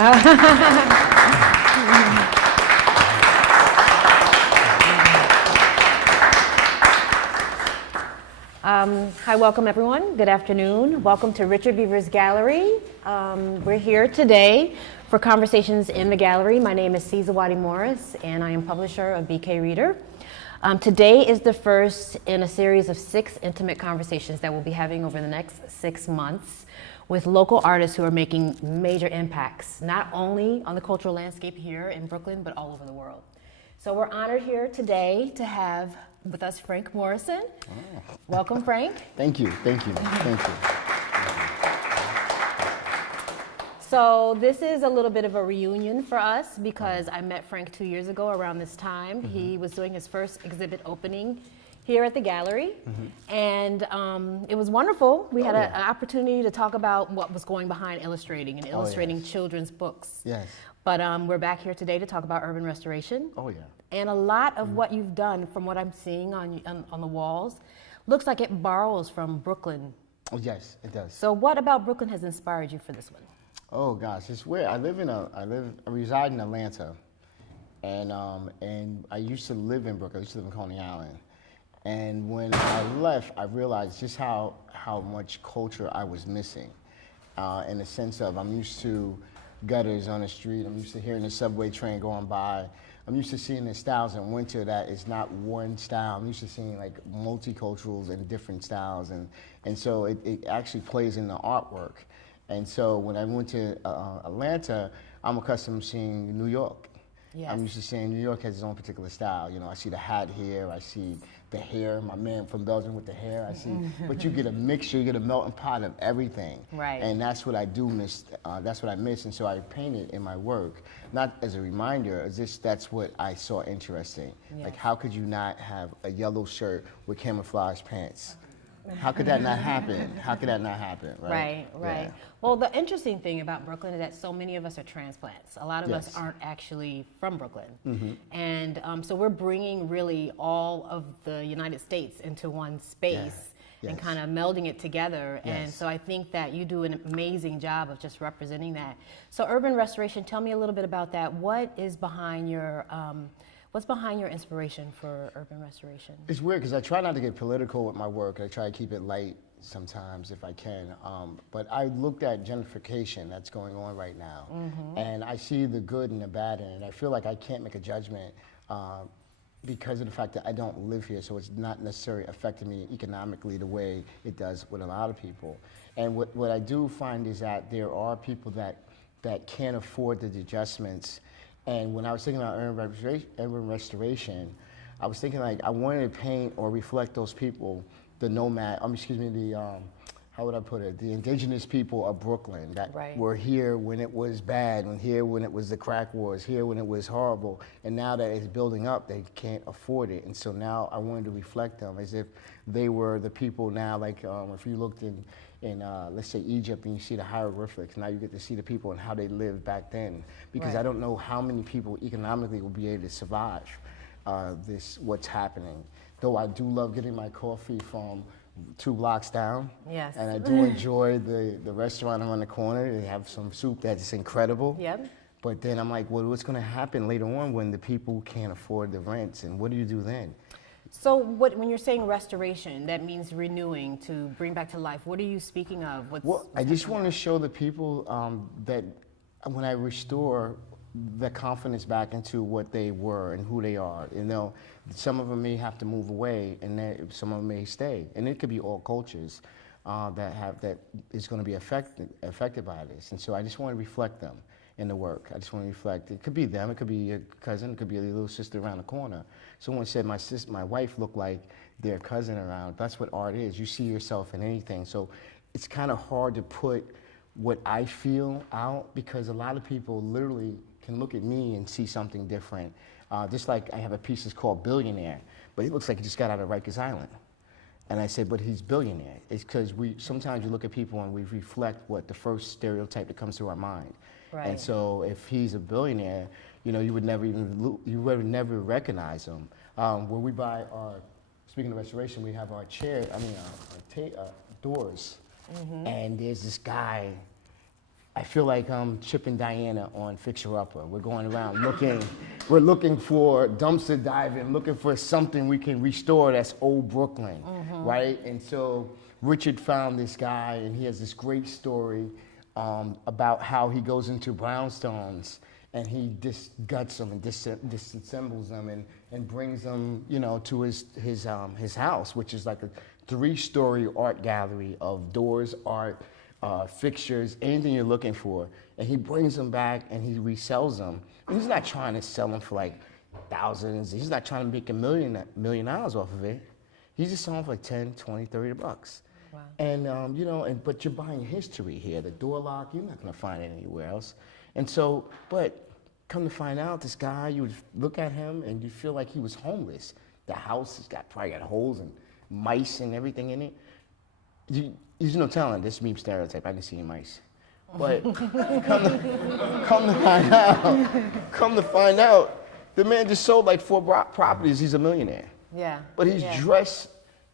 Hi, welcome everyone. Good afternoon. Welcome to Richard Beavers Gallery. We're here today for Conversations in the Gallery. My name is Frank Morrison, and I am publisher of BK Reader. Today is the first in a series of 6 intimate conversations that we'll be having over the next 6 months with local artists who are making major impacts, not only on the cultural landscape here in Brooklyn, but all over the world. So we're honored here today to have with us Frank Morrison. Oh. Welcome, Frank. Thank you, thank you, thank you. So this is a little bit of a reunion for us because I met Frank 2 years ago around this time. Mm-hmm. He was doing his first exhibit opening here at the gallery, mm-hmm. and it was wonderful. We had an opportunity to talk about what was going behind illustrating and illustrating children's books. Yes. But we're back here today to talk about urban restoration. Oh, yeah. And a lot of what you've done, from what I'm seeing on the walls, looks like it borrows from Brooklyn. Oh, yes, it does. So what about Brooklyn has inspired you for this one? Oh gosh, it's weird. I reside in Atlanta, and I used to live in Brooklyn. I used to live in Coney Island, and when I left, I realized just how much culture I was missing, in the sense of I'm used to gutters on the street. I'm used to hearing the subway train going by. I'm used to seeing the styles in winter that is not one style. I'm used to seeing like multiculturals and different styles, and so it actually plays in the artwork. And so when I went to Atlanta, I'm accustomed to seeing New York. Yes. I'm used to seeing New York has its own particular style. You know, I see the hat here, I see the hair, my man from Belgium with the hair, I see, but you get a mixture, you get a melting pot of everything. Right. And that's what I do miss, that's what I miss, and so I paint it in my work, not as a reminder, as just that's what I saw interesting. Yes. Like, how could you not have a yellow shirt with camouflage pants? How could that not happen? How could that not happen, right? Right. Yeah. Well, the interesting thing about Brooklyn is that so many of us are transplants. A lot of us aren't actually from Brooklyn. Mm-hmm. And so we're bringing really all of the United States into one space and kind of melding it together. Yes. And so I think that you do an amazing job of just representing that. So urban restoration, tell me a little bit about that. What is behind your what's behind your inspiration for urban restoration? It's weird because I try not to get political with my work. I try to keep it light sometimes if I can. But I looked at gentrification that's going on right now, mm-hmm. and I see the good and the bad in it. I feel like I can't make a judgment because of the fact that I don't live here, so it's not necessarily affecting me economically the way it does with a lot of people. And what I do find is that there are people that can't afford the adjustments. And when I was thinking about urban restoration, I was thinking like I wanted to paint or reflect those people, the nomad, how would I put it, the indigenous people of Brooklyn that were here when it was bad, when it was the crack wars, here when it was horrible, and now that it's building up, they can't afford it. And so now I wanted to reflect them as if they were the people now, like if you looked in let's say Egypt and you see the hieroglyphics, now you get to see the people and how they lived back then. Because I don't know how many people economically will be able to survive what's happening. Though I do love getting my coffee from 2 blocks down. Yes. And I do enjoy the restaurant around the corner. They have some soup that's incredible. Yep. But then I'm like, well, what's gonna happen later on when the people can't afford the rents, and what do you do then? So when you're saying restoration, that means renewing, to bring back to life. What are you speaking of? I just want to show the people that when I restore the confidence back into what they were and who they are. You know, some of them may have to move away, and some of them may stay. And it could be all cultures that is going to be affected by this. And so I just want to reflect them in the work. I just want to reflect. It could be them. It could be your cousin. It could be your little sister around the corner. Someone said my wife looked like their cousin around. That's what art is. You see yourself in anything. So it's kind of hard to put what I feel out because a lot of people literally can look at me and see something different. Just like I have a piece that's called Billionaire, but he looks like he just got out of Rikers Island. And I said, but he's billionaire. It's because sometimes we look at people and we reflect what the first stereotype that comes to our mind. Right. And so if he's a billionaire, you know, you would never recognize him. When we buy speaking of restoration, we have our doors. Mm-hmm. And there's this guy, I feel like I'm Chip and Diana on Fixer Upper. We're going around looking, we're looking for dumpster diving, looking for something we can restore that's old Brooklyn, right? And so Richard found this guy, and he has this great story about how he goes into brownstones and he guts them and disassembles them and brings them, you know, to his house, which is like a 3-story art gallery of doors, art, fixtures, anything you're looking for. And he brings them back and he resells them. He's not trying to sell them for like thousands. He's not trying to make $1 million off of it. He's just selling for like 10, 20, 30 bucks. Wow. And, you know, but you're buying history here. The door lock, you're not gonna find it anywhere else. And so, but come to find out, this guy, you would look at him and you feel like he was homeless. The house has probably got holes and mice and everything in it. There's no telling, this meme stereotype, I didn't see any mice. But come to find out, the man just sold like 4 properties, he's a millionaire. Yeah. But he's dressed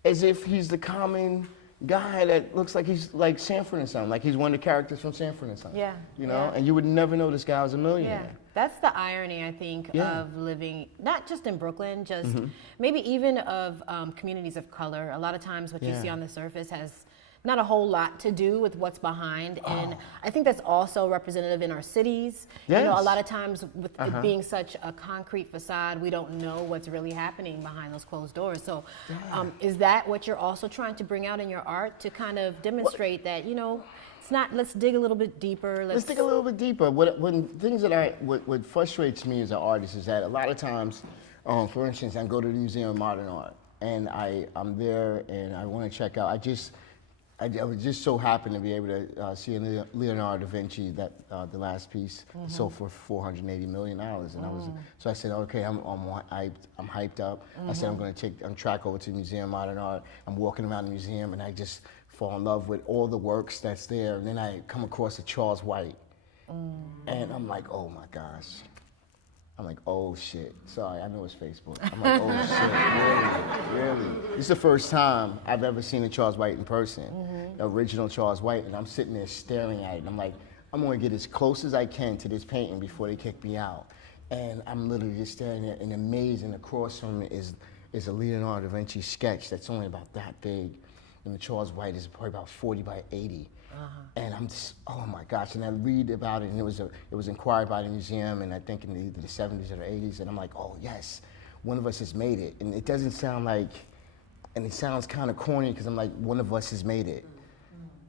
as if he's the common guy that looks like he's like Sanford and Son, like he's one of the characters from Sanford and Son. Yeah. You know, and you would never know this guy was a millionaire. Yeah. That's the irony, I think, of living, not just in Brooklyn, just maybe even of communities of color. A lot of times what you see on the surface has not a whole lot to do with what's behind. And I think that's also representative in our cities. Yes. You know, a lot of times with it being such a concrete facade, we don't know what's really happening behind those closed doors. So is that what you're also trying to bring out in your art, to kind of demonstrate that, you know, it's not, let's dig a little bit deeper. Let's dig a little bit deeper. What frustrates me as an artist is that a lot of times, for instance, I go to the Museum of Modern Art and I'm there and I want to check out, I was just so happy to be able to see Leonardo da Vinci, that the last piece sold for $480 million, and so I said, okay, I'm hyped up. I said I'm going to take track over to the Museum of Modern Art. I'm walking around the museum, and I just fall in love with all the works that's there, and then I come across a Charles White, and I'm like, oh my gosh. I'm like, oh shit. Sorry, I know it's Facebook. I'm like, oh shit, really? This is the first time I've ever seen a Charles White in person, the original Charles White, and I'm sitting there staring at it, and I'm like, I'm gonna get as close as I can to this painting before they kick me out. And I'm literally just staring there and amazed, and across from it is a Leonardo da Vinci sketch that's only about that big, and the Charles White is probably about 40 by 80. And I'm just, oh my gosh, and I read about it, and it was inquired by the museum, and I think in either the 70s or the 80s, and I'm like, oh yes, one of us has made it. And it doesn't sound like, and it sounds kind of corny, because I'm like, one of us has made it.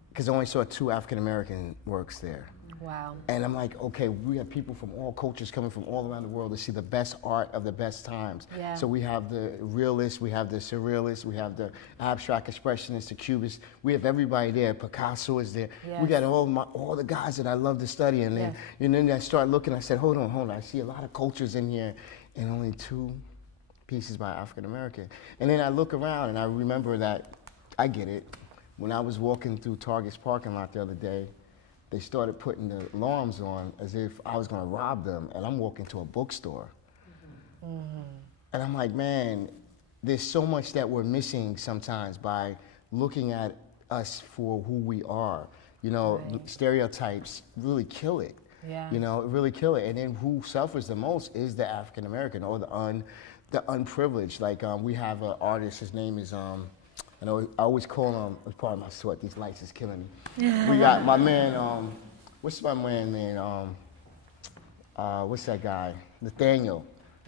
Because I only saw 2 African-American works there. Wow. And I'm like, okay, we have people from all cultures coming from all around the world to see the best art of the best times. Yeah. So we have the realists, we have the surrealists, we have the abstract expressionists, the cubists. We have everybody there. Picasso is there. Yes. We got all the guys that I love to study. And then, and then I start looking, I said, hold on. I see a lot of cultures in here and only 2 pieces by African American. And then I look around and I remember that, I get it. When I was walking through Target's parking lot the other day, they started putting the alarms on as if I was gonna rob them, and I'm walking to a bookstore. And I'm like, man, there's so much that we're missing sometimes by looking at us for who we are. You know, stereotypes really kill it. Yeah. You know, really kill it. And then who suffers the most is the African American or the unprivileged. Like we have an artist, his name is, I always call him, it's part of my sweat, these lights is killing me. We got my man, what's my man name? What's that guy? Nathaniel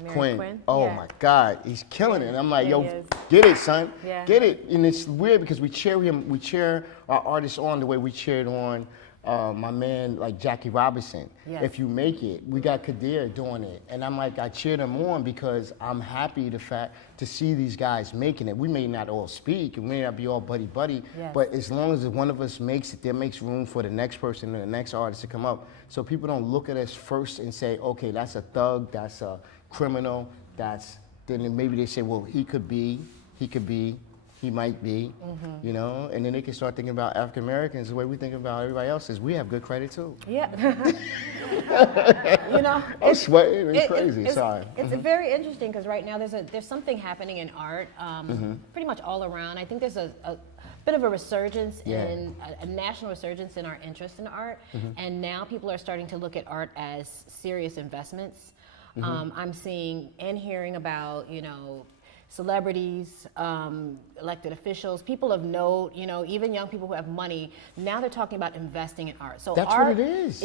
Quinn. Oh my God, he's killing it. And I'm like, yo, get it, son. Yeah. Get it. And it's weird because we cheer our artists on the way we cheered on my man, like Jackie Robinson. Yes. If you make it, we got Kadir doing it. And I'm like, I cheer them on because I'm happy to see these guys making it. We may not all speak, we may not be all buddy, but as long as one of us makes it, there makes room for the next person and the next artist to come up. So people don't look at us first and say, okay, that's a thug, that's a criminal, then maybe they say, well, he could be, he might be, you know, and then they can start thinking about African Americans the way we think about everybody else is we have good credit too. Yeah. You know, I'm sweating, it's crazy. Sorry. It's very interesting because right now there's something happening in art, pretty much all around. I think there's a bit of a resurgence Yeah. in a national resurgence in our interest in art, and now people are starting to look at art as serious investments. I'm seeing and hearing about, you know, celebrities, elected officials, people of note, you know, even young people who have money. Now they're talking about investing in art. So That's art what it is.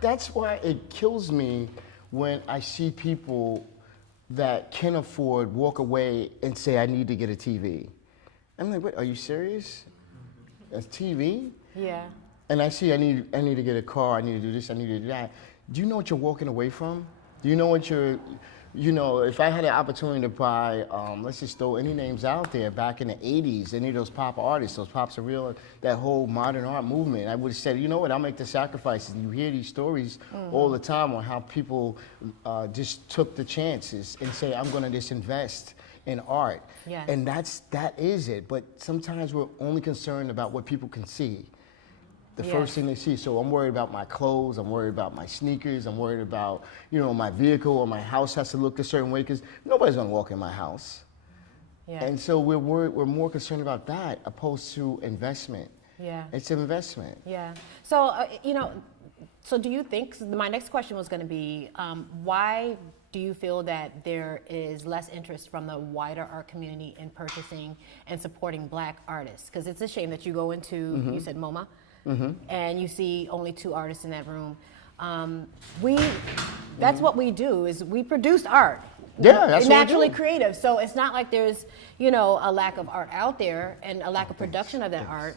That's why it kills me when I see people that can afford walk away and say, I need to get a TV. I'm like, wait, are you serious? A TV? Yeah. And I see I need to get a car, I need to do this, I need to do that. Do you know what you're walking away from? Do you know what if I had an opportunity to buy, let's just throw any names out there, back in the 80s, any of those pop artists, those pop surreal, that whole modern art movement, I would have said, you know what, I'll make the sacrifices. You hear these stories all the time on how people just took the chances and say, I'm gonna just invest in art. Yeah. And that is it. But sometimes we're only concerned about what people can see. The first thing they see. So I'm worried about my clothes, I'm worried about my sneakers, I'm worried about, you know, my vehicle or my house has to look a certain way because nobody's gonna walk in my house. Yeah. And so we're more concerned about that opposed to investment. Yeah. It's an investment. Yeah. So, you know, so do you think, my next question was gonna be, why do you feel that there is less interest from the wider art community in purchasing and supporting Black artists? Because it's a shame that you go into, you said MoMA, and you see only 2 artists in that room. That's what we do, is we produce art. Yeah, that's naturally what we do. creative. So it's not like there's, you know, a lack of art out there and a lack of production of that art.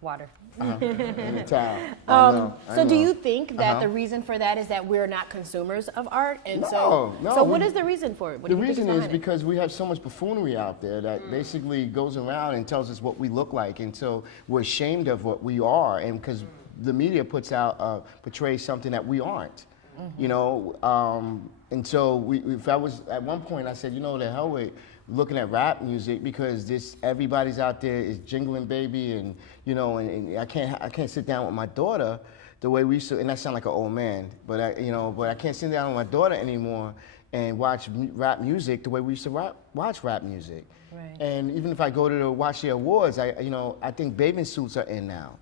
Water. In the town. So do you think that the reason for that is that we're not consumers of art? And so what is the reason for it? What The do you think reason is behind it? because we have so much buffoonery out there that basically goes around and tells us what we look like, and so we're ashamed of what we are, and because the media portrays something that we aren't, you know, and so if I was at one point, I said, you know, the hell with looking at rap music because everybody's out there is jingling baby, and you know, and I can't sit down with my daughter the way we used to, and I sound like an old man, but I can't sit down with my daughter anymore and watch rap music the way we used to watch rap music. Right. And even if I go to watch the awards, I think bathing suits are in now.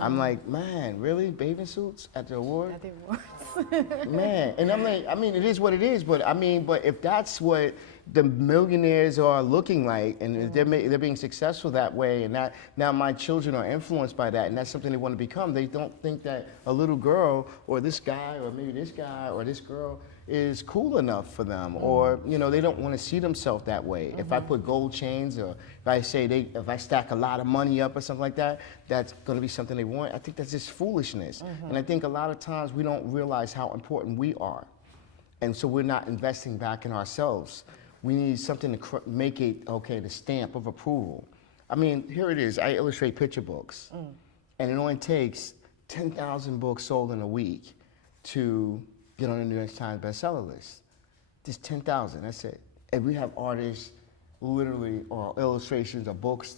I'm like, man, really? Bathing suits at the award? At the awards. Man, and I'm like, I mean, it is what it is, but but if that's what the millionaires are looking like, and they're being successful that way, and that now my children are influenced by that, and that's something they want to become, they don't think that a little girl or this guy or maybe this guy or this girl is cool enough for them, or you know, they don't want to see themselves that way. If I put gold chains, or if I say if I stack a lot of money up or something like that, that's going to be something they want. I think that's just foolishness, and I think a lot of times we don't realize how important we are, and so we're not investing back in ourselves. We need something to make it the stamp of approval. I mean, here it is. I illustrate picture books, and it only takes 10,000 books sold in a week to get on the New York Times bestseller list. Just 10,000, that's it. And we have artists literally, or illustrations or books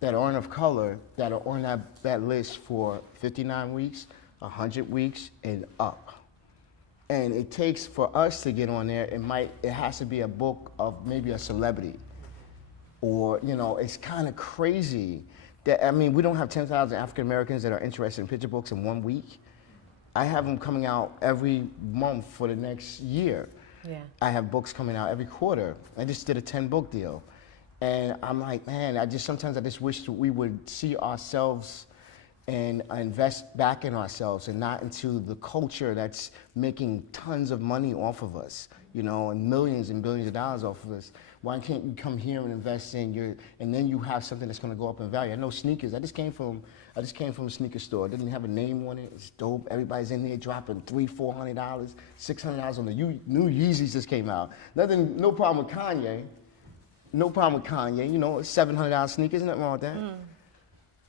that aren't of color that are on that list for 59 weeks, 100 weeks, and up. And it takes for us to get on there, it has to be a book of maybe a celebrity. Or, you know, it's kind of crazy that, I mean, we don't have 10,000 African Americans that are interested in picture books in 1 week. I have them coming out every month for the next year. Yeah. I have books coming out every quarter. I just did a 10-book deal. And I'm like, man, sometimes I just wish that we would see ourselves and invest back in ourselves and not into the culture that's making tons of money off of us, you know, and millions and billions of dollars off of us. Why can't you come here and invest in and then you have something that's gonna go up in value? I know sneakers, I just came from a sneaker store. It didn't have a name on it, it's dope. Everybody's in there dropping $300, $400, $600 on the new Yeezys just came out. No problem with Kanye. No problem with Kanye, you know, $700 sneakers, nothing wrong with that.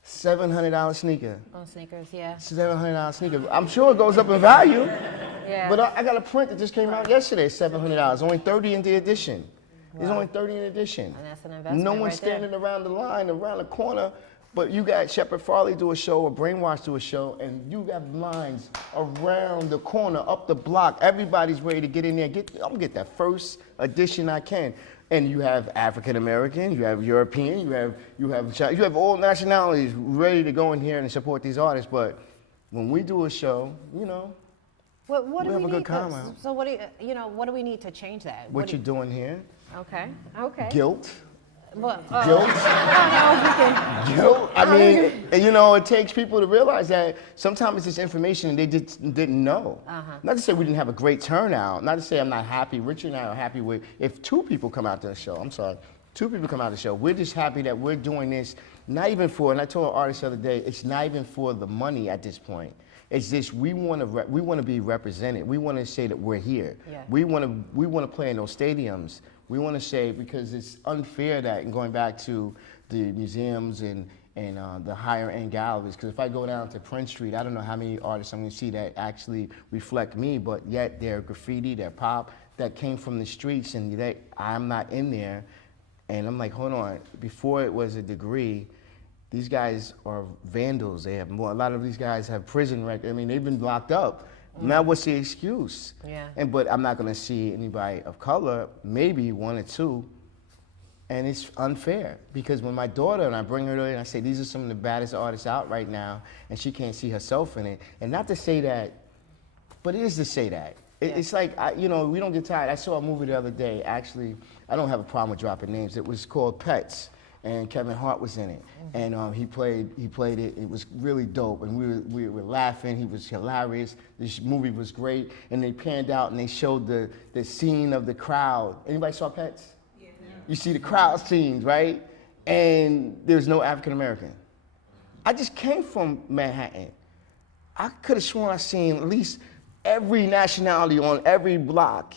$700 sneaker. Oh, sneakers, yeah. $700 sneaker. I'm sure it goes up in value. Yeah. But I got a print that just came out yesterday, $700. Only 30 in the edition. There's only 30 in edition. And that's an investment. No one's right there. standing around the line, around the corner, but you got Shepard Farley do a show, or Brainwash do a show, and you got lines around the corner, up the block. Everybody's ready to get in there. I'm gonna get that first edition I can. And you have African American, you have European, you have all nationalities ready to go in here and support these artists. But when we do a show, you know, What we do have we a good need? comment. So what do what do we need to change that? What you're doing here? Okay. Okay. Guilt. Well, Guilt. I don't know if we can. Guilt. I mean, and, you know, it takes people to realize that sometimes it's this information they just didn't know. Not to say we didn't have a great turnout. Not to say I'm not happy. Richard and I are happy with if 2 people come out to the show. I'm sorry, 2 people come out to the show. We're just happy that we're doing this. Not even for. And I told an artist the other day, it's not even for the money at this point. It's just we want to be represented. We want to say that we're here. Yeah. We want to play in those stadiums. We want to say, because it's unfair that, and going back to the museums and the higher end galleries, because if I go down to Prince Street, I don't know how many artists I'm going to see that actually reflect me, but yet they're graffiti, they're pop, that came from the streets, and yet I'm not in there. And I'm like, hold on, before it was a degree, these guys are vandals. They have more. A lot of these guys have prison records. I mean, they've been locked up. Now, what's the excuse? Yeah. But I'm not going to see anybody of color, maybe 1 or 2, and it's unfair because when my daughter and I bring her in, and I say these are some of the baddest artists out right now, and she can't see herself in it. And not to say that, but it is to say that. It's like you know, we don't get tired. I saw a movie the other day. Actually, I don't have a problem with dropping names. It was called Pets. And Kevin Hart was in it, and he played it. It was really dope, and we were laughing. He was hilarious. This movie was great, and they panned out and they showed the scene of the crowd. Anybody saw Pets? Yeah. You see the crowd scenes, right? And there's no African American. I just came from Manhattan. I could have sworn I seen at least every nationality on every block.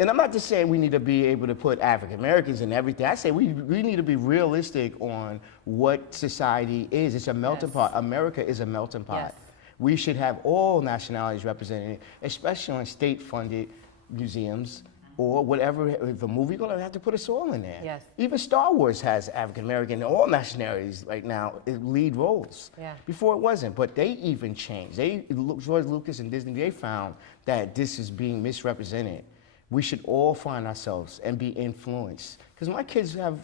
And I'm not just saying we need to be able to put African Americans in everything. I say we need to be realistic on what society is. It's a melting pot. America is a melting pot. Yes. We should have all nationalities represented, especially on state-funded museums or whatever. If a movie, you're gonna have to put us all in there. Yes. Even Star Wars has African American, all nationalities right now lead roles. Yeah. Before it wasn't, but they even changed. George Lucas and Disney, they found that this is being misrepresented. We should all find ourselves and be influenced. Because my kids have,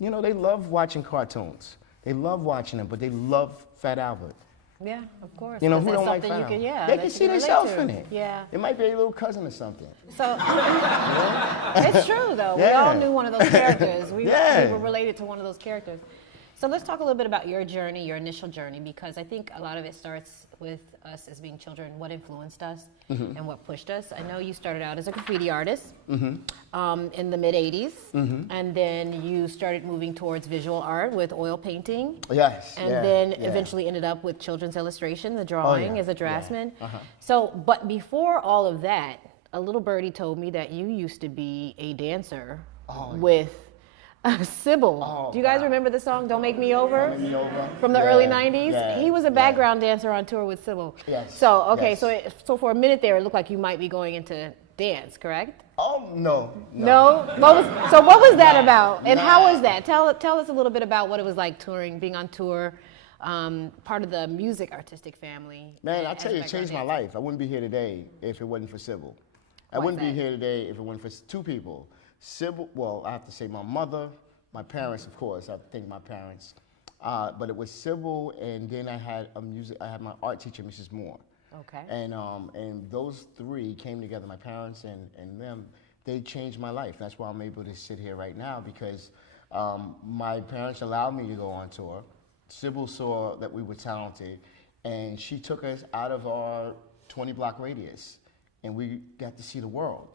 you know, they love watching cartoons. They love watching them, but they love Fat Albert. Yeah, of course. You know, who That's don't like something Fat you Albert? can, They that can you see relate themselves to. in it. Yeah. It might be a little cousin or something. So it's true though. We Yeah. all knew one of those characters. We Yeah. were related to one of those characters. So let's talk a little bit about your journey, your initial journey, because I think a lot of it starts with us as being children, what influenced us and what pushed us. I know you started out as a graffiti artist in the mid 80s, and then you started moving towards visual art with oil painting. Yes. And then eventually ended up with children's illustration, the drawing as a draftsman. So, but before all of that, a little birdie told me that you used to be a dancer with Sybil. Oh, do you guys wow. remember the song "Don't Make Me Over"? Don't Make Me Over. From the Yeah, early '90s. yeah, He was a background dancer on tour with Sybil. Yes, So okay, yes. so for a minute there, it looked like you might be going into dance, correct? Oh, no. No. What was that about? And how was that? Tell us a little bit about what it was like touring, being on tour, part of the music artistic family. Man, I as tell a you, it changed my background life. I wouldn't be here today if it wasn't for Sybil. I Why is wouldn't be that? here today if it wasn't for 2 people. Sybil, well, I have to say my mother, my parents, of course. I think my parents. But it was Sybil, and then I had my art teacher, Mrs. Moore. Okay. And those 3 came together, my parents and them, they changed my life. That's why I'm able to sit here right now, because my parents allowed me to go on tour. Sybil saw that we were talented, and she took us out of our 20-block radius, and we got to see the world.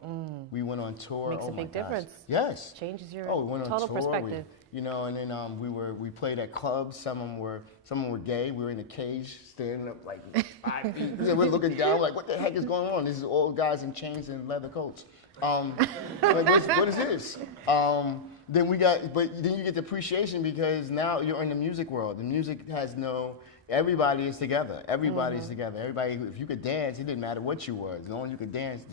We went on tour. Makes a big difference. Yes. Changes your we went on total tour. perspective. And then we played at clubs. Some of them were gay. We were in a cage, standing up like 5 feet. We're looking down like, what the heck is going on? This is all guys in chains and leather coats. Like, what is this? Then you get the appreciation, because now you're in the music world. The music has everybody is together. Everybody's together. Everybody, if you could dance, it didn't matter what you were. As long as you could dance.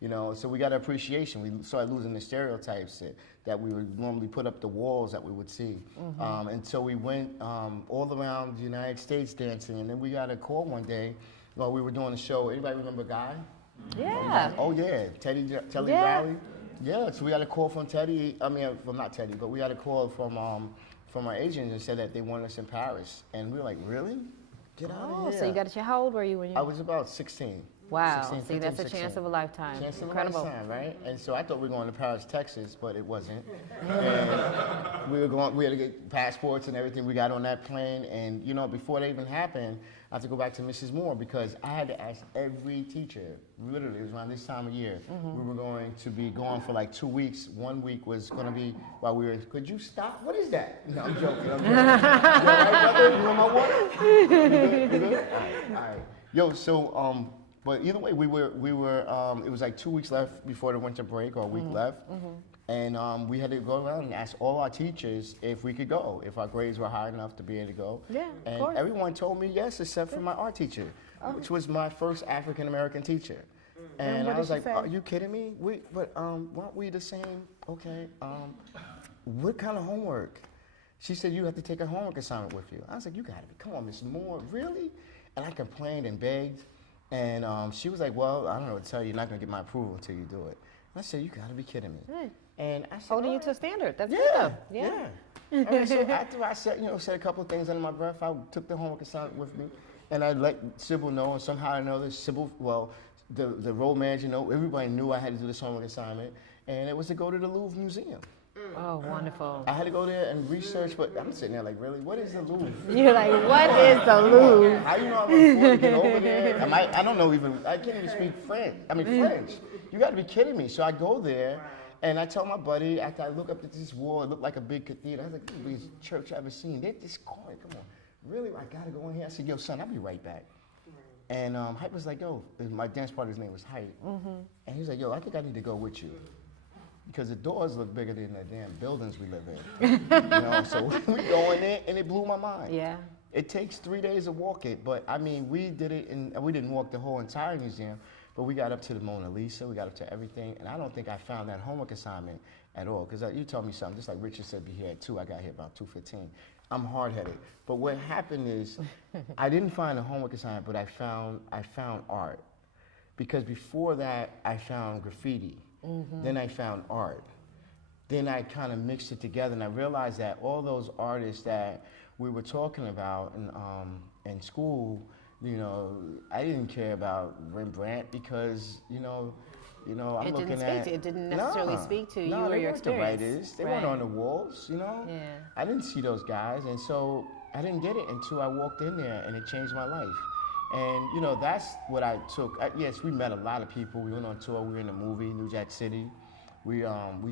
You know, so we got appreciation. We started losing the stereotypes that we would normally put up the walls that we would see. And so we went all around the United States dancing, and then we got a call one day while we were doing a show. Anybody remember Guy? Yeah. Oh yeah, Telly Yeah. Riley. Yeah, so we got a call from Teddy. I mean, well, not Teddy, but we got a call from our agents and said that they wanted us in Paris, and we were like, really? Get out of here! So you got to, how old were you when you? I was about 16. Wow. 16, See, 15, that's a 16. chance of a lifetime. Chance Incredible. of a lifetime, right? And so I thought we were going to Paris, Texas, but it wasn't. And we had to get passports and everything. We got on that plane, and you know, before that even happened, I had to go back to Mrs. Moore because I had to ask every teacher. Literally, it was around this time of year. We were going to be gone for like 2 weeks. 1 week was going to be while we were. Could you stop? What is that? No, I'm joking. I'm joking. You all right, brother? You want my water? You good? You good? All right. Yo, so but either way, we were. It was like 2 weeks left before the winter break, or a week left, and we had to go around and ask all our teachers if we could go, if our grades were high enough to be able to go. Yeah, and of course. everyone told me yes, except for my art teacher, which was my first African American teacher. And what I was did like, she say? "Are you kidding me? Weren't we the same? Okay. What kind of homework?" She said, "You have to take a homework assignment with you." I was like, "You got to be, come on, Miss Moore, really?" And I complained and begged. And she was like, "Well, I don't know what to tell you. You're not going to get my approval until you do it." And I said, "You got to be kidding me." Right. And I said, Holding "All you to a right." standard. That's good Yeah, though. yeah. All right, so after I said, said a couple of things under my breath, I took the homework assignment with me, and I let Sybil know, and somehow I know this. Sybil, well, the road manager, everybody knew I had to do this homework assignment, and it was to go to the Louvre Museum. Oh, wonderful. I had to go there and research, but I'm sitting there like, really, what is the Louvre? You're like, what is the Louvre? How you know I'm going to get over there? I don't know even, I can't even speak French. French. You got to be kidding me. So I go there, and I tell my buddy, after I look up at this wall, it looked like a big cathedral. I was like, this is the biggest church I've ever seen. They're this corner, come on. Really? I got to go in here? I said, yo, son, I'll be right back. And Hype was like, yo, my dance partner's name was Hype. And he was like, yo, I think I need to go with you. Because the doors look bigger than the damn buildings we live in. So we go in there, and it blew my mind. Yeah. It takes 3 days to walk it, but I mean, we did it, and we didn't walk the whole entire museum, but we got up to the Mona Lisa, we got up to everything, and I don't think I found that homework assignment at all, because you told me something, just like Richard said, be here at 2, I got here about 2:15. I'm hard-headed, but what happened is, I didn't find a homework assignment, but I found art, because before that, I found graffiti. Then I found art. Then I kind of mixed it together, and I realized that all those artists that we were talking about in school, I didn't care about Rembrandt because, I'm looking at... It didn't necessarily speak to you or your experience. No, they weren't the writers. They weren't on the walls, Yeah. I didn't see those guys, and so I didn't get it until I walked in there, and it changed my life. And, that's what I took. Yes, we met a lot of people. We went on tour. We were in a movie, New Jack City. We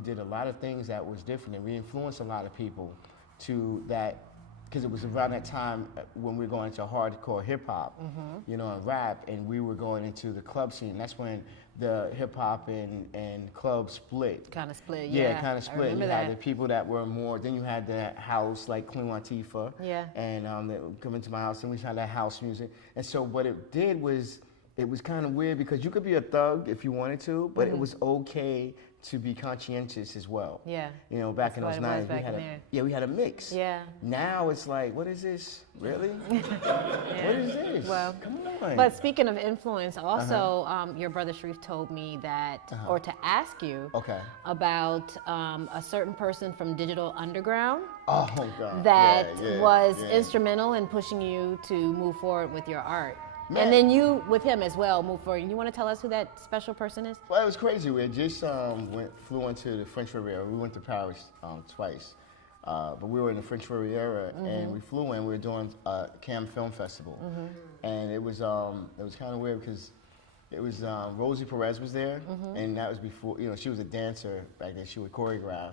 did a lot of things that was different, and we influenced a lot of people to that, because it was around that time when we were going into hardcore hip-hop, and rap, and we were going into the club scene. That's when the hip-hop and club split. Kind of split, yeah. Kind of split. You that. had the people that were more, then you had the house, like Queen Latifah. Yeah. And they would come into my house, and we had that house music. And so what it did was, it was kind of weird, because you could be a thug if you wanted to, but it was okay to be conscientious as well. Yeah. Back in those 90s, we had a mix. Yeah. Now it's like, what is this? Really? What is this? Well, come on. But speaking of influence, also your brother Sharif told me that, or to ask you about a certain person from Digital Underground. Oh God. That was instrumental in pushing you to move forward with your art. Man. And then you, with him as well, move forward. You want to tell us who that special person is? Well, it was crazy. We had just flew into the French Riviera. We went to Paris twice, but we were in the French Riviera, and we flew in. We were doing Cannes Film Festival, and it was kind of weird because it was Rosie Perez was there, and that was before she was a dancer back then. She would choreograph.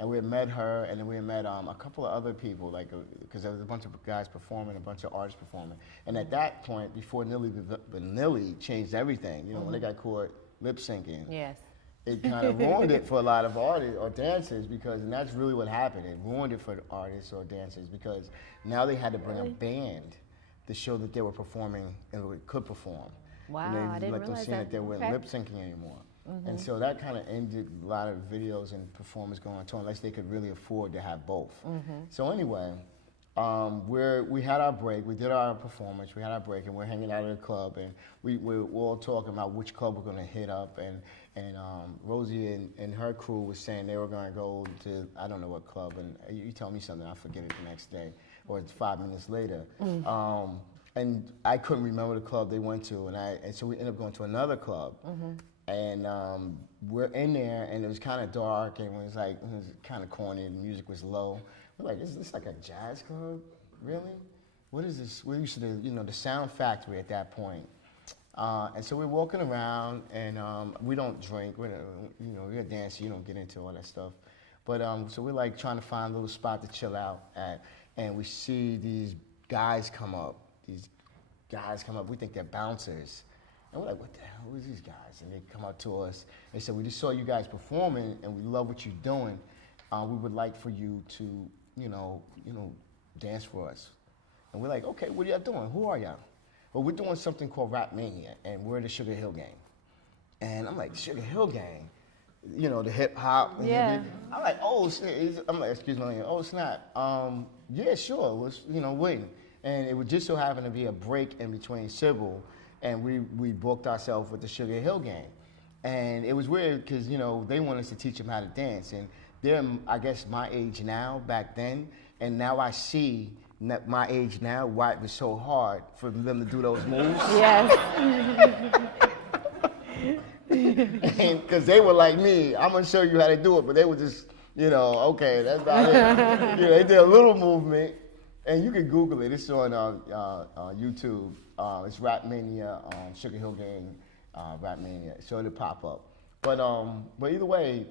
And we had met her, and then we had met a couple of other people, because there was a bunch of guys performing, a bunch of artists performing. And at that point, before Nilly changed everything, when they got caught lip syncing, it kind of ruined it for a lot of artists or dancers, and that's really what happened. It ruined it for artists or dancers, because now they had to bring a band to show that they were performing and could perform. Wow, and I didn't let them realize see that they weren't lip syncing anymore. And so that kind of ended a lot of videos and performers going on tour, unless they could really afford to have both. So anyway, we had our break, we did our performance, we had our break, and we're hanging out at a club, and we're all talking about which club we're going to hit up, and Rosie and her crew was saying they were going to go to, I don't know what club, and you tell me something, I forget it the next day, or it's 5 minutes later. And I couldn't remember the club they went to, and so we ended up going to another club. And we're in there, and it was kind of dark, and it was kind of corny, and the music was low. We're like, is this like a jazz club? Really? What is this? We're used to the Sound Factory at that point. And so we're walking around, and we don't drink. We're a dancer. You don't get into all that stuff. But so we're like trying to find a little spot to chill out at, and we see these guys come up. We think they're bouncers. And we're like, what the hell? Who is these guys? And they come up to us. They said, we just saw you guys performing, and we love what you're doing. We would like for you to, dance for us. And we're like, okay, what are y'all doing? Who are y'all? Well, we're doing something called Rap Mania, and we're the Sugar Hill Gang. And I'm like, Sugar Hill Gang? The hip hop. Yeah. I'm like, oh, snap. I'm like, excuse me, oh, snap. Yeah, sure. Let's, waiting. And it would just so happen to be a break in between Sybil, and we booked ourselves with the Sugar Hill Gang. And it was weird because, they wanted us to teach them how to dance. And they're, I guess, my age now, back then. And now I see my age now, why it was so hard for them to do those moves. Yes. Because they were like me, I'm going to show you how to do it. But they were just, okay, that's about it. They did a little movement. And you can Google it. It's on YouTube. It's Rap Mania, Sugar Hill Gang, Rap Mania. So it'll pop up. But either way,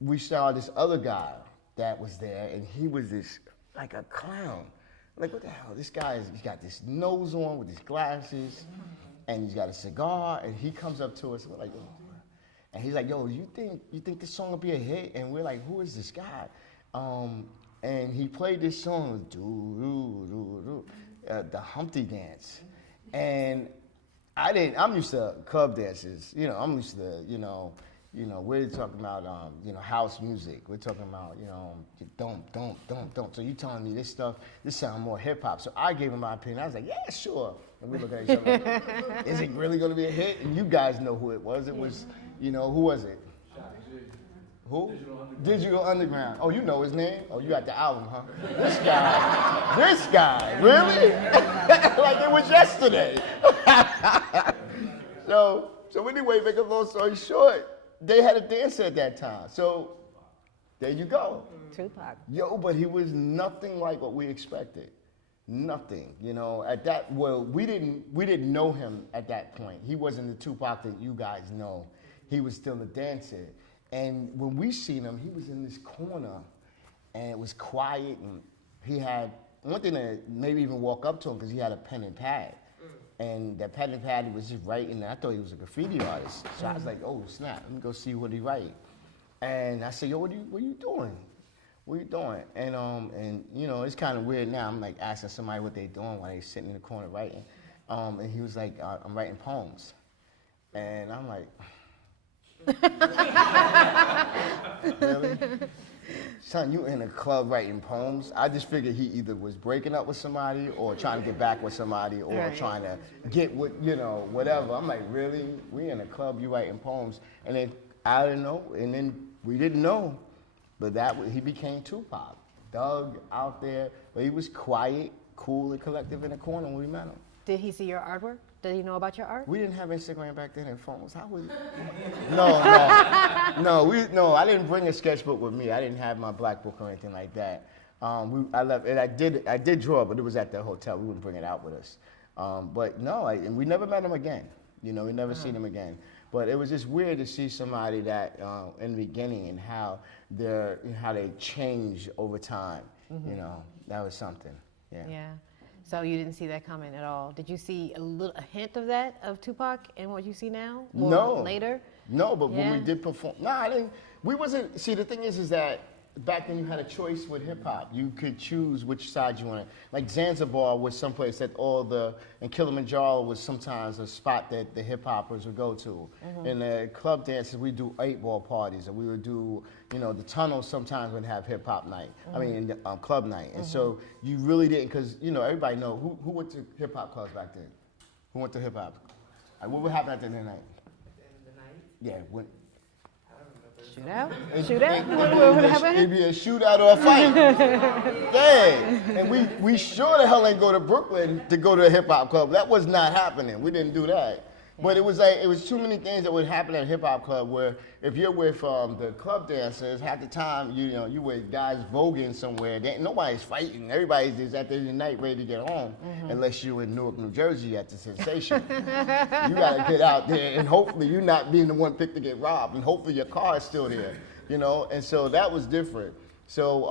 we saw this other guy that was there, and he was this like a clown. Like, what the hell? This guy he's got this nose on with his glasses, and he's got a cigar, and he comes up to us. We're like, and he's like, yo, you think this song will be a hit? And we're like, who is this guy? And he played this song, the Humpty Dance. And I'm used to club dances. I'm used to, we're talking about, house music. We're talking about, don't. So you telling me this sounds more hip hop. So I gave him my opinion. I was like, yeah, sure. And we look at each other like, is it really going to be a hit? And you guys know who it was. It was, who was it? Who? Digital Underground. Oh, you know his name? Oh, you got the album, huh? This guy, really? Like it was yesterday. So anyway, make a long story short, they had a dancer at that time. So there you go. Tupac. Yo, but he was nothing like what we expected. Nothing, at that, we didn't know him at that point. He wasn't the Tupac that you guys know. He was still a dancer. And when we seen him, he was in this corner, and it was quiet, and he had, one thing to maybe even walk up to him, because he had a pen and pad. And that pen and pad, he was just writing, and I thought he was a graffiti artist. So I was like, oh, snap, let me go see what he write. And I said, yo, what are you doing? What are you doing? And it's kind of weird now. I'm like asking somebody what they doing while they sitting in the corner writing. And he was like, I'm writing poems. And I'm like, really? Son, you in a club writing poems? I just figured he either was breaking up with somebody or trying to get back with somebody or trying to get what, whatever. I'm like, really? We in a club, you writing poems? And then I didn't know, and then we didn't know, but he became Tupac. Doug out there, but he was quiet, cool, and collective in the corner when we met him. Did he see your artwork? Did he know about your art? We didn't have Instagram back then and phones. How would? No. I didn't bring a sketchbook with me. I didn't have my black book or anything like that. I left, and I did draw, but it was at the hotel. We wouldn't bring it out with us. But no, and we never met him again. We never seen him again. But it was just weird to see somebody that in the beginning and how they change over time. That was something. Yeah. Yeah. So you didn't see that coming at all. Did you see a hint of that, of Tupac, and what you see now? Or no. Later? No, but when we did perform, I didn't. We wasn't. See, the thing is that back then you had a choice with hip hop. You could choose which side you wanted. Like Zanzibar was someplace that and Kilimanjaro was sometimes a spot that the hip hoppers would go to. In the club dances, we do 8-ball parties, and we would do, the tunnels sometimes would have hip hop night. I mean, club night. And so you really didn't, because, everybody know who went to hip hop clubs back then? Who went to hip hop? What would happen at the end of the night? Yeah, when, Shootout? It'd be a shootout or a fight. Yeah. And we sure the hell ain't go to Brooklyn to go to a hip hop club. That was not happening. We didn't do that. But it was too many things that would happen at a hip hop club where if you're with the club dancers, half the time you with guys voguing somewhere. Nobody's fighting. Everybody's just at the end of the night ready to get home, unless you're in Newark, New Jersey at the Sensation. You gotta get out there, and hopefully you're not being the one picked to get robbed, and hopefully your car is still there. And so that was different. So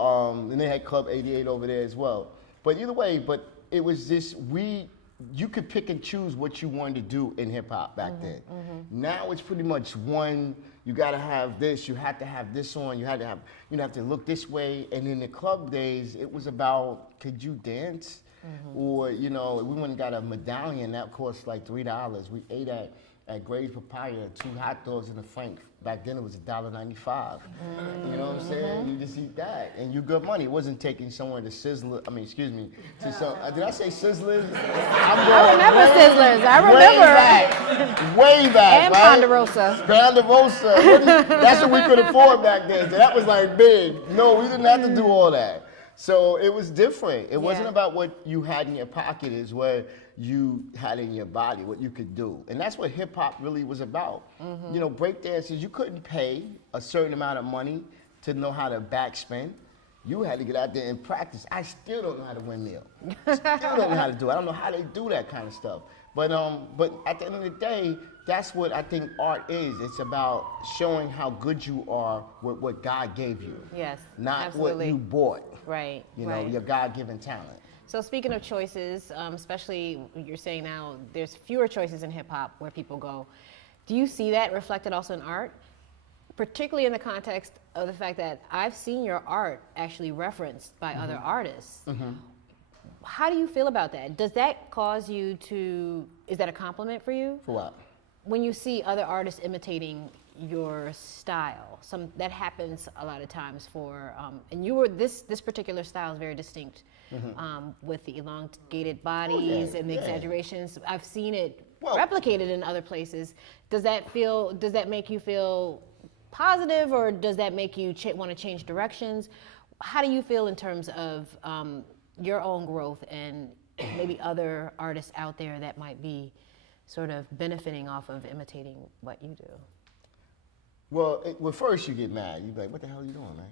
and they had Club 88 over there as well. But either way, it was just you could pick and choose what you wanted to do in hip hop back then. Now it's pretty much one. You got to have this. You have to have this on. You have to look this way. And in the club days, it was about, could you dance? Or we went and got a medallion that cost like $3. We ate at Gray's Papaya, 2 hot dogs and a Frank. Back then it was $1.95. You know what I'm saying? You just eat that, and you good money. It wasn't taking someone to Sizzler. I mean, excuse me, to some. Did I say Sizzlers? I remember Sizzlers. I remember. Way back. And right? Ponderosa. Ponderosa. That's what we could afford back then. So that was like big. No, we didn't have to do all that. So it was different. It wasn't about what you had in your pocket. It's what you had in your body, what you could do. And that's what hip hop really was about. Break dances, you couldn't pay a certain amount of money to know how to backspin. You had to get out there and practice. I still don't know how to windmill. Still don't know how to do it. I don't know how they do that kind of stuff. But at the end of the day, that's what I think art is. It's about showing how good you are with what God gave you. Yes, not absolutely. What you bought. Right. Your God-given talent. So speaking of choices, especially you're saying now there's fewer choices in hip hop where people go. Do you see that reflected also in art? Particularly in the context of the fact that I've seen your art actually referenced by other artists. How do you feel about that? Does that cause you is that a compliment for you? For what? When you see other artists imitating your style, that happens a lot of times and this particular style is very distinct. With the elongated bodies and the exaggerations. I've seen it replicated in other places. Does that make you feel positive, or does that make you want to change directions? How do you feel in terms of your own growth and maybe other artists out there that might be sort of benefiting off of imitating what you do? Well, first you get mad. You be like, what the hell are you doing, man?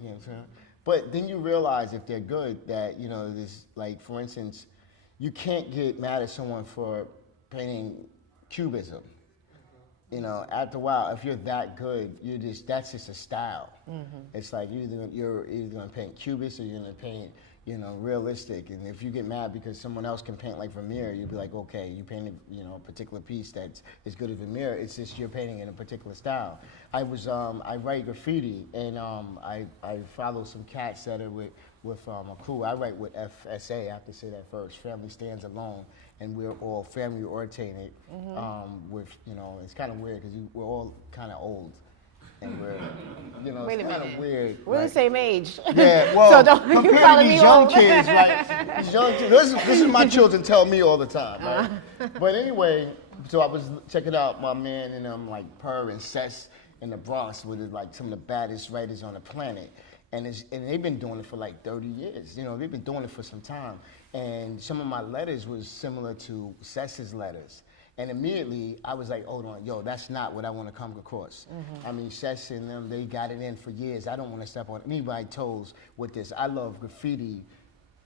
You know what I'm saying? But then you realize if they're good that, this, like, for instance, you can't get mad at someone for painting cubism. After a while, if you're that good, that's just a style. It's like you're either going to paint cubist or you're going to paint, realistic. And if you get mad because someone else can paint like Vermeer, you'd be like, okay, you painted, a particular piece that's as good as Vermeer. It's just you're painting in a particular style. I write graffiti, and I follow some cats that are with a crew. I write with FSA. I have to say that first. Family Stands Alone, and we're all family oriented. It's kind of weird because we're all kind of old. And we're, Wait it's a kind minute. of weird. We're the same age. Yeah, well, so don't you compared calling to these me young old? kids, right? These young kids, this is my children tell me all the time, right? But anyway, so I was checking out my man and like Per and Sess in the Bronx, with like some of the baddest writers on the planet. And they've been doing it for like 30 years. They've been doing it for some time. And some of my letters was similar to Sess's letters. And immediately, I was like, hold on, that's not what I want to come across. I mean, Sess and them, they got it in for years. I don't want to step on anybody's toes with this. I love graffiti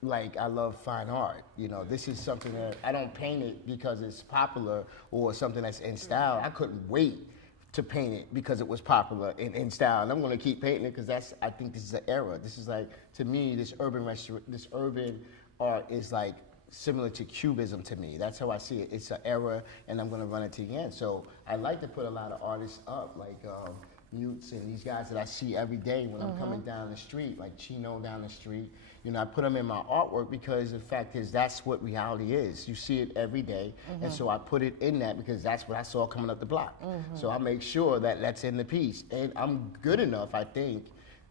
like I love fine art. This is something that I don't paint it because it's popular or something that's in style. I couldn't wait to paint it because it was popular and in style. And I'm going to keep painting it because I think this is an era. This is like, to me, this urban art is like, similar to cubism to me. That's how I see it. It's an era, and I'm going to run it to the end. So I like to put a lot of artists up, like mutes and these guys that I see every day when I'm coming down the street, like Chino down the street. You know, I put them in my artwork because the fact is that's what reality is. You see it every day, and so I put it in that because that's what I saw coming up the block. So I make sure that that's in the piece. And I'm good enough, I think,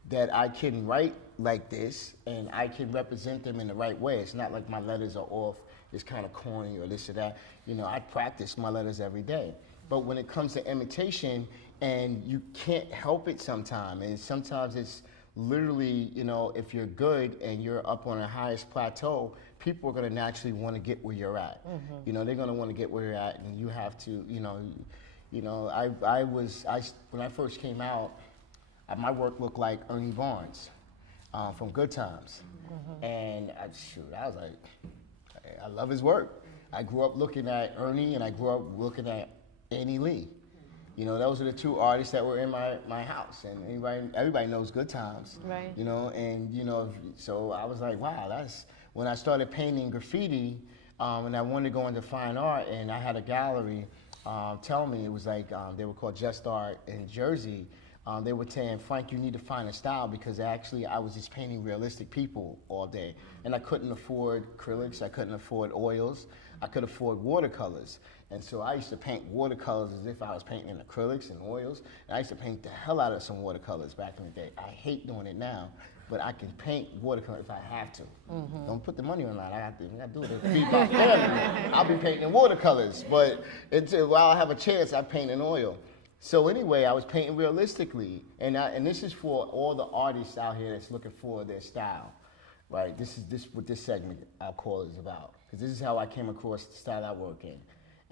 that I can write like this and I can represent them in the right way. It's not like my letters are off, it's kind of corny or this or that. You know, I practice my letters every day. But when it comes to imitation, and you can't help it sometimes, and sometimes it's literally, you know, if you're good and you're up on the highest plateau, people are gonna naturally wanna get where you're at. You know, they're gonna wanna get where you're at, and you have to, when I first came out, my work looked like Ernie Barnes from Good Times. And I was like, I love his work. I grew up looking at Ernie and I grew up looking at Annie Lee. You know, those are the two artists that were in my house, and everybody knows Good Times. Right. You know, and so I was like, wow, that's when I started painting graffiti, and I wanted to go into fine art, and I had a gallery tell me, it was like they were called Just Art in Jersey. They were saying, Frank, you need to find a style, because actually I was just painting realistic people all day, and I couldn't afford acrylics, I couldn't afford oils, I could afford watercolors. And so I used to paint watercolors as if I was painting acrylics and oils. And I used to paint the hell out of some watercolors back in the day. I hate doing it now, but I can paint watercolor if I have to. Don't put the money on that. I got to do it to feed my family. I'll be painting watercolors, but while I have a chance, I paint in oil. So anyway, I was painting realistically, and this is for all the artists out here that's looking for their style, right? This is what this segment, I'll call it, is about, because this is how I came across the style I work in.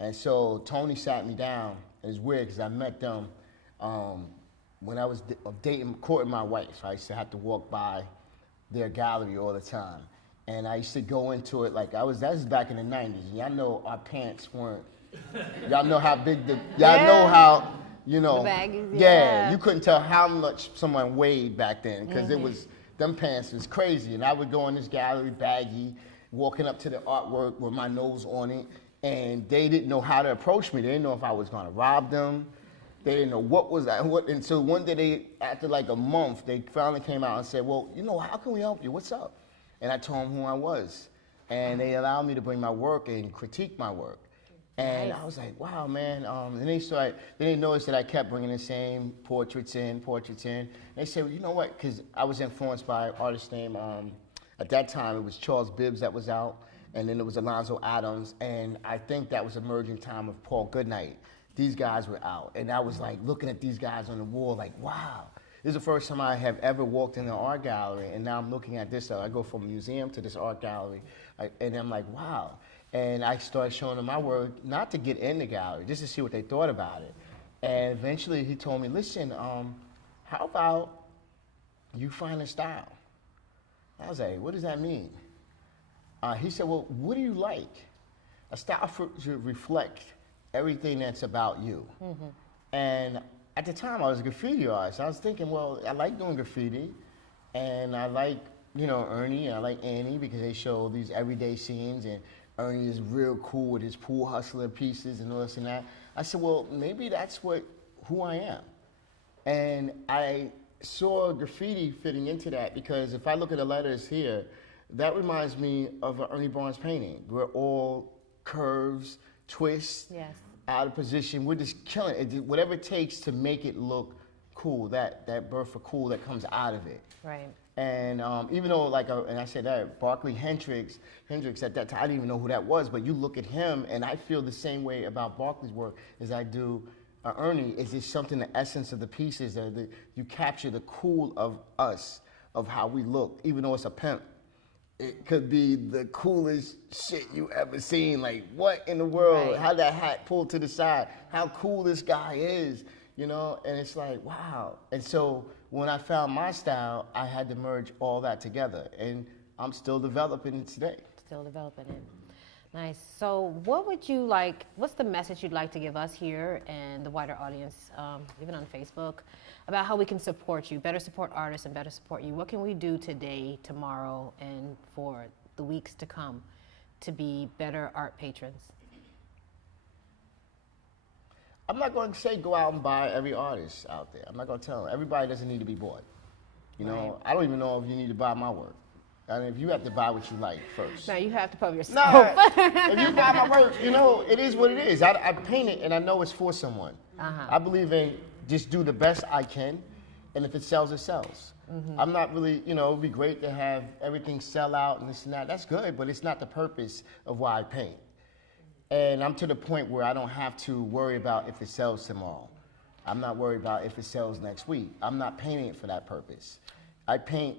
And so Tony sat me down. It's weird because I met them when I was courting my wife. I used to have to walk by their gallery all the time. And I used to go into it like that was back in the 90s. Y'all know our pants weren't, y'all know how big y'all know how, the baggies, yeah, you couldn't tell how much someone weighed back then, because it was, them pants was crazy. And I would go in this gallery baggy, walking up to the artwork with my nose on it. And they didn't know how to approach me. They didn't know if I was gonna rob them. They didn't know and so one day after like a month, they finally came out and said, well, how can we help you? What's up? And I told them who I was. And they allowed me to bring my work and critique my work. And I was like, wow, man. And they noticed that I kept bringing the same portraits in. They said, well, you know what? Because I was influenced by an artist named, at that time, it was Charles Bibbs that was out. And then there was Alonzo Adams, and I think that was a merging time of Paul Goodnight. These guys were out, and I was like looking at these guys on the wall like, wow. This is the first time I have ever walked in an art gallery, and now I'm looking at this. I go from a museum to this art gallery, and I'm like, wow. And I started showing them my work, not to get in the gallery, just to see what they thought about it. And eventually he told me, listen, how about you find a style? I was like, what does that mean? He said, well, what do you like? A style should reflect everything that's about you. And at the time, I was a graffiti artist. I was thinking, well, I like doing graffiti, and I like, Ernie, and I like Annie, because they show these everyday scenes, and Ernie is real cool with his pool hustler pieces and all this and that. I said, well, maybe that's who I am. And I saw graffiti fitting into that, because if I look at the letters here, that reminds me of an Ernie Barnes painting. We're all curves, twists, out of position. We're just killing it. Whatever it takes to make it look cool, that birth of cool that comes out of it. Right. And even though, and I said that, Barclay Hendricks at that time, I didn't even know who that was, but you look at him, and I feel the same way about Barclay's work as I do Ernie. Is just something, the essence of the pieces, that you capture the cool of us, of how we look, even though it's a pimp. It could be the coolest shit you ever seen. Like, what in the world? Right. How that hat pulled to the side? How cool this guy is, And it's like, wow. And so when I found my style, I had to merge all that together. And I'm still developing it today. Still developing it. Nice. So what's the message you'd like to give us here and the wider audience, even on Facebook, about how we can support you, better support artists and better support you? What can we do today, tomorrow, and for the weeks to come to be better art patrons? I'm not going to say go out and buy every artist out there. I'm not going to tell them. Everybody doesn't need to be bought. You know, I don't even know if you need to buy my work. I mean, if you have to buy what you like first. No, you have to pub yourself. No, if you buy my work, you know, it is what it is. I paint it and I know it's for someone. I believe in just do the best I can, and if it sells, it sells. I'm not really, you know, it'd be great to have everything sell out and this and that. That's good, but it's not the purpose of why I paint. And I'm to the point where I don't have to worry about if it sells tomorrow. I'm not worried about if it sells next week. I'm not painting it for that purpose. I paint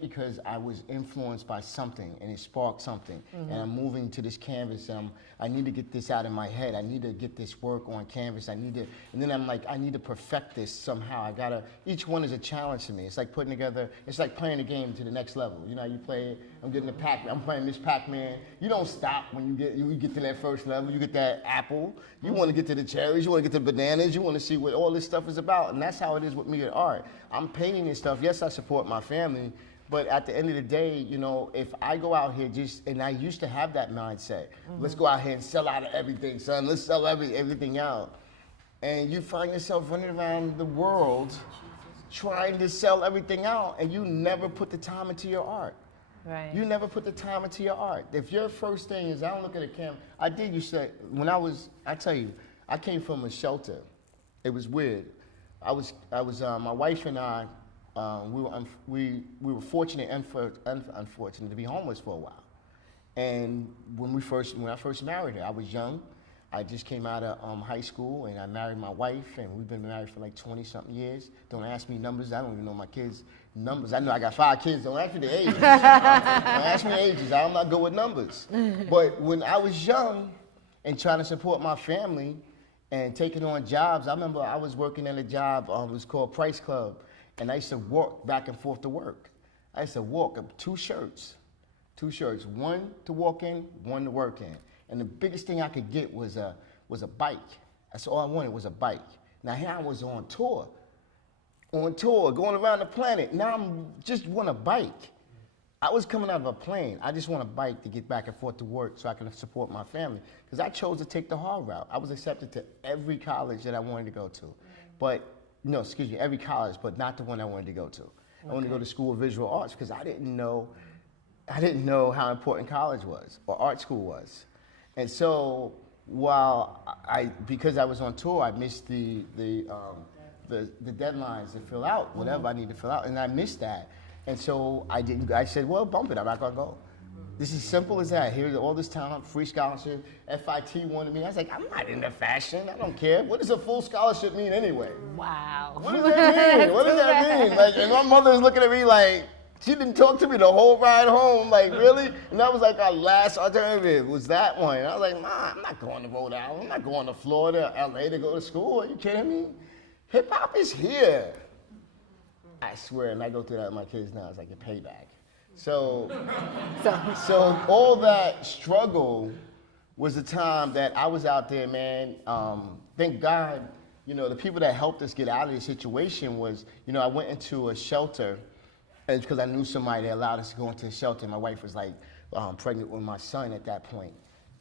because I was influenced by something and it sparked something. And I'm moving to this canvas and I need to get this out of my head. I need to get this work on canvas. And then I'm like, I need to perfect this somehow. Each one is a challenge to me. It's like it's like playing a game to the next level. You know, you play it, I'm playing this Pac-Man. You don't stop when you get to that first level. You get that apple. You want to get to the cherries. You want to get to the bananas. You want to see what all this stuff is about. And that's how it is with me at art. I'm painting this stuff. Yes, I support my family. But at the end of the day, you know, if I go out here and I used to have that mindset, let's go out here and sell out everything, son. Let's sell everything out. And you find yourself running around the world trying to sell everything out, and you never put the time into your art. Right. You never put the time into your art. If your first thing is, I don't look at a camera. I tell you, I came from a shelter. It was weird. My wife and I, we were fortunate and unfortunate to be homeless for a while. And when I first married her, I was young. I just came out of high school and I married my wife, and we've been married for like 20-something years. Don't ask me numbers. I don't even know my kids' numbers. I know I got 5 kids. Don't ask me the ages. Don't ask me the ages. I'm not good with numbers. But when I was young and trying to support my family and taking on jobs, I remember I was working at a job, it was called Price Club, and I used to walk back and forth to work. I used to walk up 2 shirts, one to walk in, one to work in. And the biggest thing I could get was a bike. That's all I wanted was a bike. Now here I was on tour, going around the planet. Now I'm just want a bike. I was coming out of a plane. I just want a bike to get back and forth to work so I can support my family. Because I chose to take the hard route. I was accepted to every college that I wanted to go to. Every college, but not the one I wanted to go to. I wanted to go to School of Visual Arts because I didn't know how important college was or art school was. And so because I was on tour, I missed the deadlines to fill out whatever I need to fill out, and I missed that. And so I said, well, bump it, I'm not gonna go. This is simple as that. Here's all this talent, free scholarship. FIT wanted me. I was like, I'm not into fashion. I don't care. What does a full scholarship mean anyway? Wow. What does that mean? What does that mean? Like, and my mother's looking at me like, she didn't talk to me the whole ride home. Like, really? And that was like our last alternative was that one. And I was like, Mom, I'm not going to Rhode Island. I'm not going to Florida, LA to go to school. Are you kidding me? Hip hop is here. I swear, and I go through that with my kids now. It's like a payback. So all that struggle was the time that I was out there, man. Thank God, the people that helped us get out of the situation was, I went into a shelter, and because I knew somebody that allowed us to go into a shelter. My wife was like pregnant with my son at that point,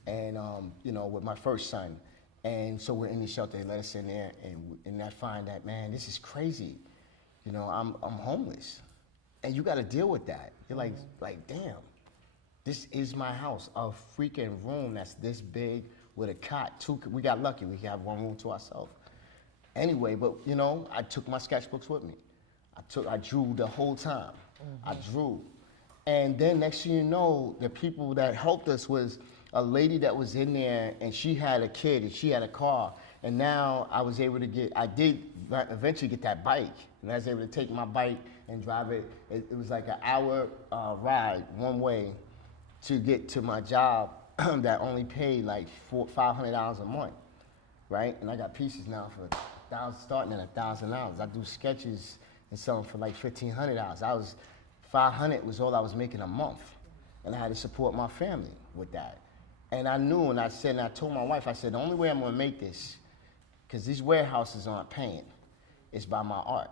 and with my first son. And so we're in the shelter. They let us in there, and I find that, man, this is crazy. I'm homeless, and you got to deal with that. You're like, damn, this is my house, a freaking room that's this big with a cot. We got lucky. We have one room to ourselves. Anyway, but I took my sketchbooks with me. I drew the whole time. I drew, and then next thing you know, the people that helped us was a lady that was in there, and she had a kid, and she had a car. And now I did eventually get that bike. And I was able to take my bike and drive it. It was like an hour ride one way to get to my job that only paid like $500 a month, right? And I got pieces now starting at $1,000. I do sketches and sell them for like $1,500. $500 was all I was making a month. And I had to support my family with that. And I knew, and I told my wife, I said, the only way I'm gonna make this, because these warehouses aren't paying, is by my art.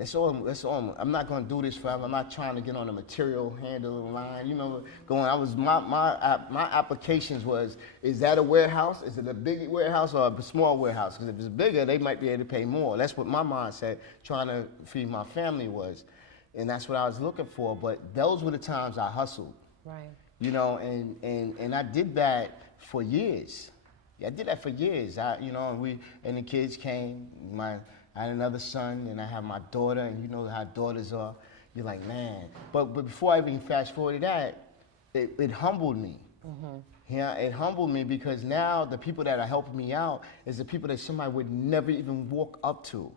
That's all. That's all. I'm not going to do this forever. I'm not trying to get on the material handling line. You know, my applications was, is that a warehouse? Is it a big warehouse or a small warehouse? Because if it's bigger, they might be able to pay more. That's what my mindset, trying to feed my family was, and that's what I was looking for. But those were the times I hustled. Right. You know, and I did that for years. Yeah, I did that for years. And the kids came. I had another son, and I have my daughter, and you know how daughters are. You're like, man. But before I even fast forwarded that, it humbled me. Mm-hmm. Yeah, it humbled me because now the people that are helping me out is the people that somebody would never even walk up to.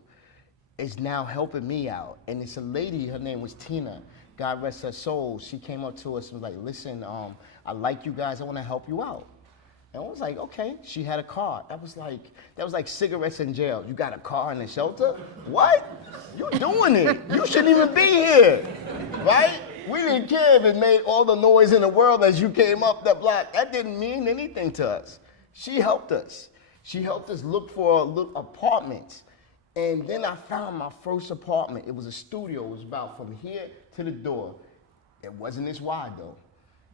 Is now helping me out. And it's a lady, her name was Tina. God rest her soul. She came up to us and was like, listen, I like you guys, I want to help you out. And I was like, okay. She had a car. That was like cigarettes in jail. You got a car in the shelter? What? You doing it. You shouldn't even be here, right? We didn't care if it made all the noise in the world as you came up the block. That didn't mean anything to us. She helped us. She helped us look for apartments. And then I found my first apartment. It was a studio. It was about from here to the door. It wasn't this wide though.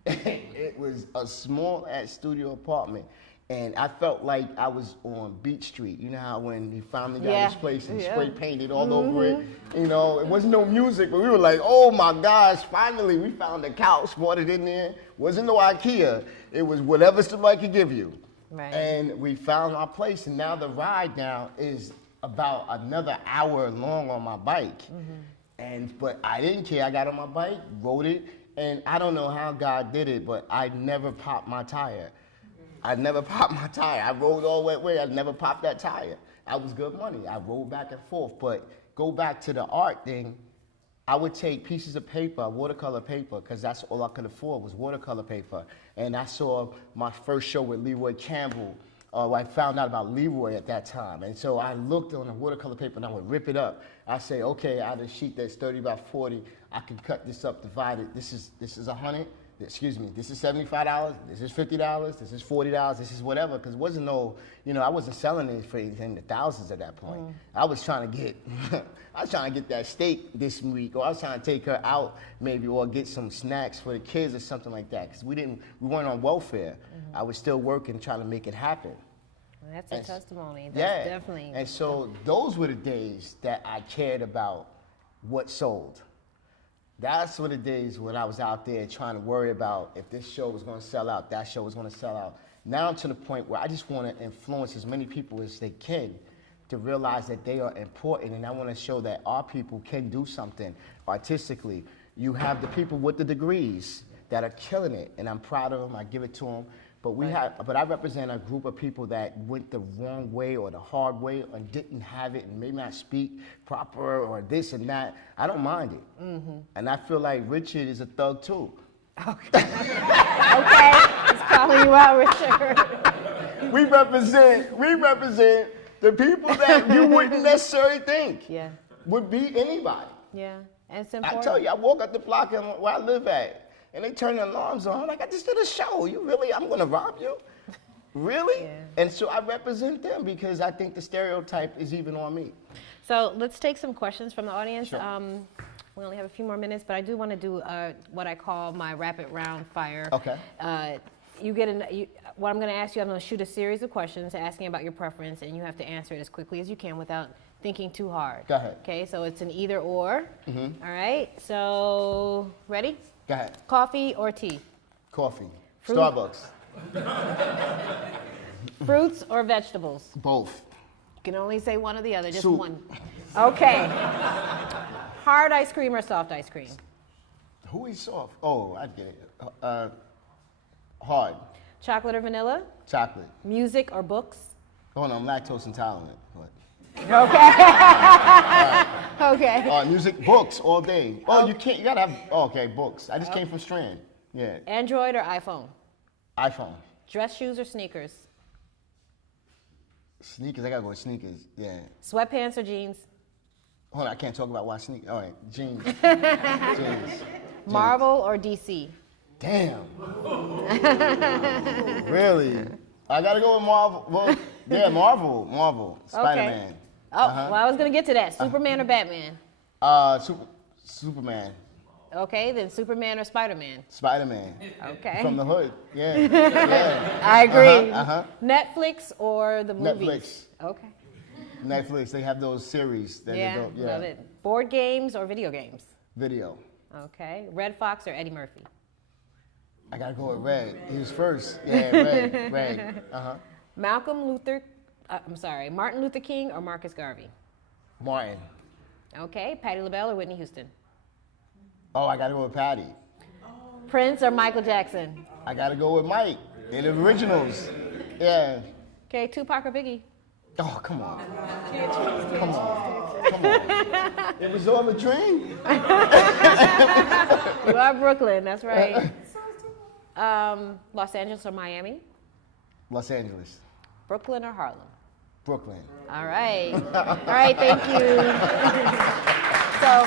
It was a small ass studio apartment. And I felt like I was on Beach Street. You know how when he finally got his place and spray painted all over it? You know, it wasn't no music, but we were like, oh my gosh, finally we found a couch, brought it in there. Wasn't no IKEA. It was whatever somebody could give you. Right. And we found our place, and now the ride now is about another hour long on my bike. Mm-hmm. But I didn't care. I got on my bike, rode it, and I don't know how God did it, but I never popped my tire. I never popped my tire. I rode all that way. I never popped that tire. I was good money. I rode back and forth. But go back to the art thing, I would take pieces of paper, watercolor paper, because that's all I could afford was watercolor paper. And I saw my first show with Leroy Campbell. I found out about Leroy at that time. And so I looked on the watercolor paper and I would rip it up. I say, okay, out of a sheet that's 30 by 40, I can cut this up, divide it. This is 100. Excuse me, this is $75, this is $50, this is $40, this is whatever, because it wasn't no, I wasn't selling it for anything to thousands at that point. I was trying to get that steak this week, or I was trying to take her out maybe, or get some snacks for the kids or something like that, because we weren't on welfare. Mm-hmm. I was still working, trying to make it happen. Well, that's a testimony. That's definitely. And so those were the days that I cared about what sold. That's what the days when I was out there trying to worry about if this show was going to sell out, that show was going to sell out. Now I'm to the point where I just want to influence as many people as they can to realize that they are important, and I want to show that our people can do something artistically. You have the people with the degrees that are killing it, and I'm proud of them. I give it to them. But I represent a group of people that went the wrong way or the hard way and didn't have it and maybe not speak proper or this and that. I don't mind it. Mm-hmm. And I feel like Richard is a thug too. Okay. Okay. He's calling you out, Richard. We represent the people that you wouldn't necessarily think would be anybody. Yeah. And it's important. I tell you, I walk up the block and where I live at, and they turn the alarms on. I'm like, I just did a show. You really? I'm going to rob you? Really? Yeah. And so I represent them because I think the stereotype is even on me. So let's take some questions from the audience. Sure. We only have a few more minutes, but I do want to do what I call my rapid round fire. Okay. What I'm going to ask you, I'm going to shoot a series of questions asking about your preference, and you have to answer it as quickly as you can without thinking too hard. Go ahead. Okay, so it's an either or. Mm-hmm. All right, so ready? Go ahead. Coffee or tea? Coffee. Fruit. Starbucks. Fruits or vegetables? Both. You can only say one or the other, just Soup. one. Okay. Hard ice cream or soft ice cream? Who is soft? Oh, I get it. Hard. Chocolate or vanilla? Chocolate. Music or books? Oh no, I'm lactose intolerant. But. Okay. Okay. Music, books all day. Oh, you can't. You gotta have. Oh, okay, books. I just came from Strand. Yeah. Android or iPhone? iPhone. Dress shoes or sneakers? Sneakers. I gotta go with sneakers. Yeah. Sweatpants or jeans? Hold on, I can't talk about why sneakers. All right, jeans. Jeans. Marvel or DC? Damn. Really? I gotta go with Marvel. Well, yeah, Marvel. Spider-Man. Okay. Oh, well, I was gonna get to that. Superman or Batman? Superman. Okay, then Superman or Spider-Man? Spider-Man. Okay. From the hood. Yeah. Yeah. I agree. Uh-huh. Netflix or the movies? Netflix. Okay. Netflix. They have those series. That Yeah, they don't, love it. Board games or video games? Video. Okay. Red Fox or Eddie Murphy? I gotta go with Red. He was first. Yeah, Red. Red. Martin Luther King or Marcus Garvey? Martin. Okay. Patti LaBelle or Whitney Houston? Oh, I gotta go with Patty. Prince or Michael Jackson? I gotta go with Mike. They're the originals. Yeah. Okay. Tupac or Biggie? Oh, come on. Come on. Come on. It was on the train? You are Brooklyn, that's right. Los Angeles or Miami? Los Angeles. Brooklyn or Harlem? Brooklyn. All right. All right, thank you. So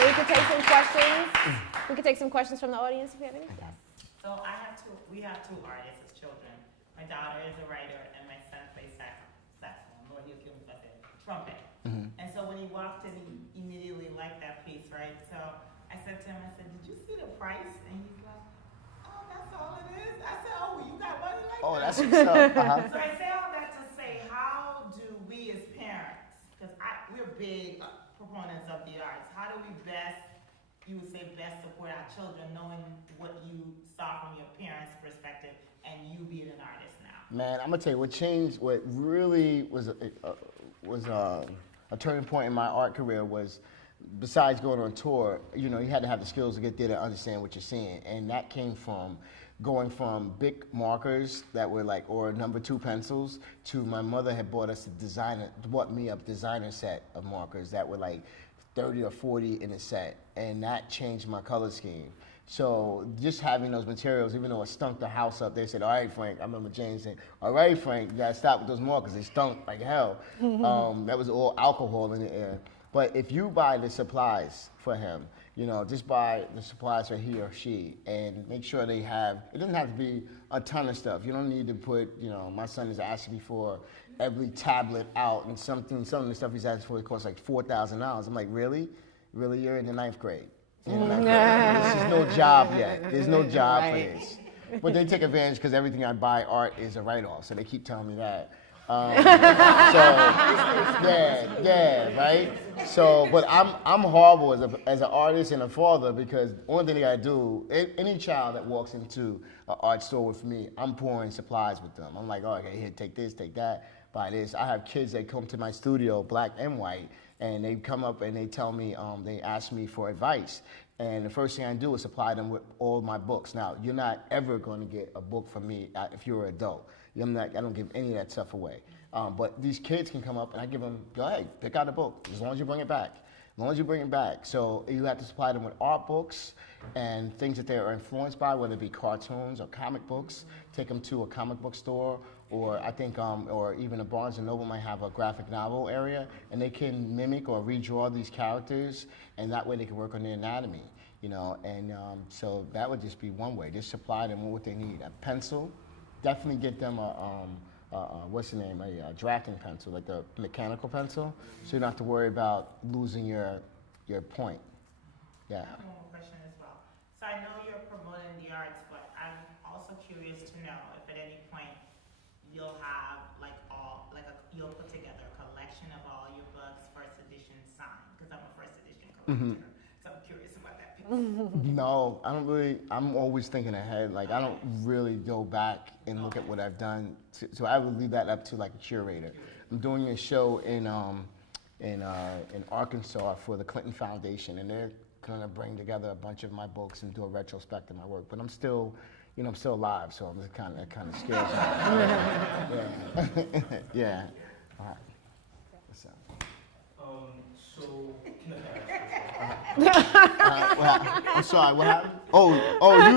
we could take some questions. We could take some questions from the audience if you have any. So we have two artists as children. My daughter is a writer and my son plays saxophone, Lord, he'll kill me if I say trumpet. And so when he walked in, he immediately liked that piece, right? So I said to him, I said, did you see the price? And he's like, oh, that's all it is? I said, oh, you got money like that? Oh, that's what's up. So I say all that to say, how do we as parents, because we're big proponents of the arts, how do we best support our children knowing what you saw from your parents' perspective and you being an artist now? Man, I'm gonna tell you what really was a turning point in my art career was, besides going on tour, you had to have the skills to get there to understand what you're seeing. And that came from going from big markers that were or number 2 pencils to my mother had bought me a designer set of markers that were 30 or 40 in a set. And that changed my color scheme. So just having those materials, even though it stunk the house up, they said, all right, Frank, I remember James saying, all right, Frank, you gotta stop with those markers, they stunk like hell. That was all alcohol in the air. But if you buy the supplies for him, just buy the supplies for he or she and make sure they have, it doesn't have to be a ton of stuff. You don't need to put, my son is asking me for every tablet out and some of the stuff he's asking for, it costs $4,000. I'm like, really? Really, you're in the 9th grade? This is no job yet. There's no job for this. But they take advantage because everything I buy art is a write-off, so they keep telling me that. Right? So, but I'm horrible as an artist and a father because the only thing they gotta do, any child that walks into an art store with me, I'm pouring supplies with them. I'm like, oh, okay, here, take this, take that, buy this. I have kids that come to my studio, black and white, and they come up and they tell me, they ask me for advice. And the first thing I do is supply them with all my books. Now, you're not ever going to get a book from me if you're an adult. I don't give any of that stuff away. But these kids can come up and I give them, go ahead, pick out a book, as long as you bring it back. As long as you bring it back. So you have to supply them with art books and things that they are influenced by, whether it be cartoons or comic books. Take them to a comic book store, or I think, or even a Barnes & Noble might have a graphic novel area, and they can mimic or redraw these characters, and that way they can work on their anatomy, and so that would just be one way. Just supply them with what they need. A pencil, definitely get them a drafting pencil, like a mechanical pencil, so you don't have to worry about losing your point. Yeah. I have one more question as well. So I know you're promoting the arts, but I'm also curious to know if at any point you'll have you'll put together a collection of all your books, first edition signed, because I'm a first edition collector. So I'm curious about that piece. No, I don't really. I'm always thinking ahead. I don't really go back and look at what I've done. So I would leave that up to a curator. I'm doing a show in Arkansas for the Clinton Foundation, and they're gonna bring together a bunch of my books and do a retrospective of my work. But I'm still alive, so I'm just kind of scared. Yeah. All right. What's up? So I'm sorry, what happened? Oh, you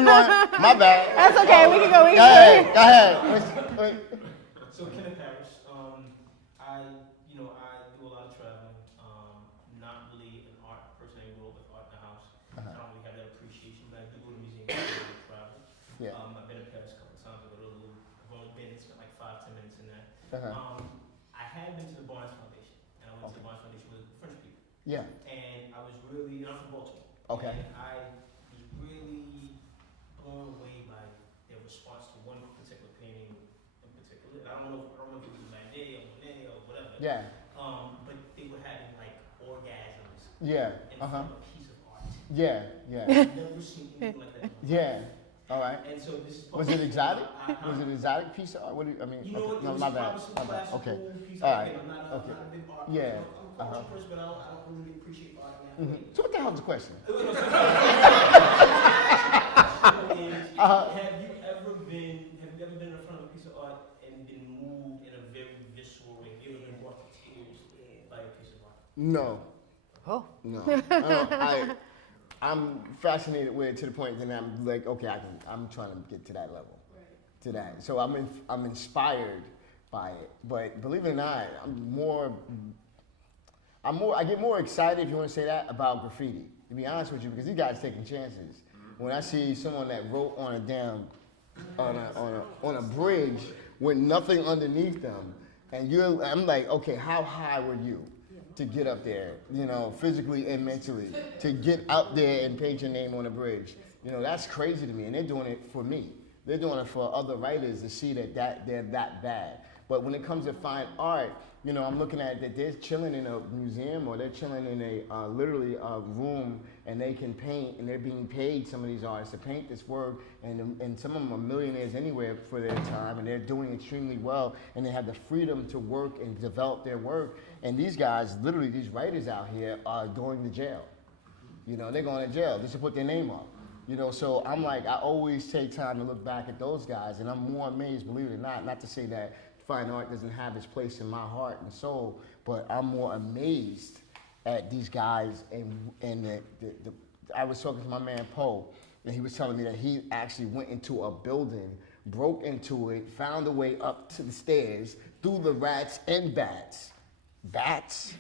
want? My bad. That's okay, we can go. Go ahead. Wait. So Kenneth Parrish, I do a lot of traveling. Not really an art person anymore with art in the house. I don't really have that appreciation, but I do go to museums and travel. Yeah. I've been to Paris a couple of times. I've only been and spent 5-10 minutes in that. I had been to the Barnes Foundation, and I went to the Barnes Foundation with French people. Yeah. And I was really, I'm from Baltimore. Okay. And I was really blown away by their response to one particular painting in particular. I don't know if it was Manet or Monet or whatever. Yeah. But they were having like orgasms Yeah. in front of a piece of art. Yeah. Yeah. I've never seen anything like that. Yeah. All right. And so this is Was it exotic? Was it an exotic piece of art? What do you, I mean? You know what? No, It was my bad. probably some My bad. classical Okay. piece All of right. art. I'm not Okay. a big art Yeah. person. I'm a culture person, but I don't really appreciate art now. So what the hell's the question? Have you ever been in front of a piece of art and been moved in a very visceral way? You ever been brought to tears by a piece of art? No. Oh. No. I'm fascinated with it to the point that I'm like, okay, I'm trying to get to that level. To that. So I'm inspired by it. But believe it or not, I get more excited, if you want to say that, about graffiti. To be honest with you, because these guys taking chances. When I see someone that wrote on a damn on a bridge with nothing underneath them, and I'm like, okay, how high were you to get up there, physically and mentally, to get out there and paint your name on a bridge? That's crazy to me, and they're doing it for me. They're doing it for other writers to see that they're that bad. But when it comes to fine art, I'm looking at that they're chilling in a museum or they're chilling in a literally a room, and they can paint, and they're being paid, some of these artists, to paint this work, and some of them are millionaires anywhere for their time, and they're doing extremely well, and they have the freedom to work and develop their work. And these guys, literally these writers out here, are going to jail. They're going to jail just to put their name up. So I'm like, I always take time to look back at those guys, and I'm more amazed, believe it or not to say that fine art doesn't have its place in my heart and soul, but I'm more amazed at these guys. And I was talking to my man Poe, and he was telling me that he actually went into a building, broke into it, found a way up to the stairs, through the rats and bats. Bats?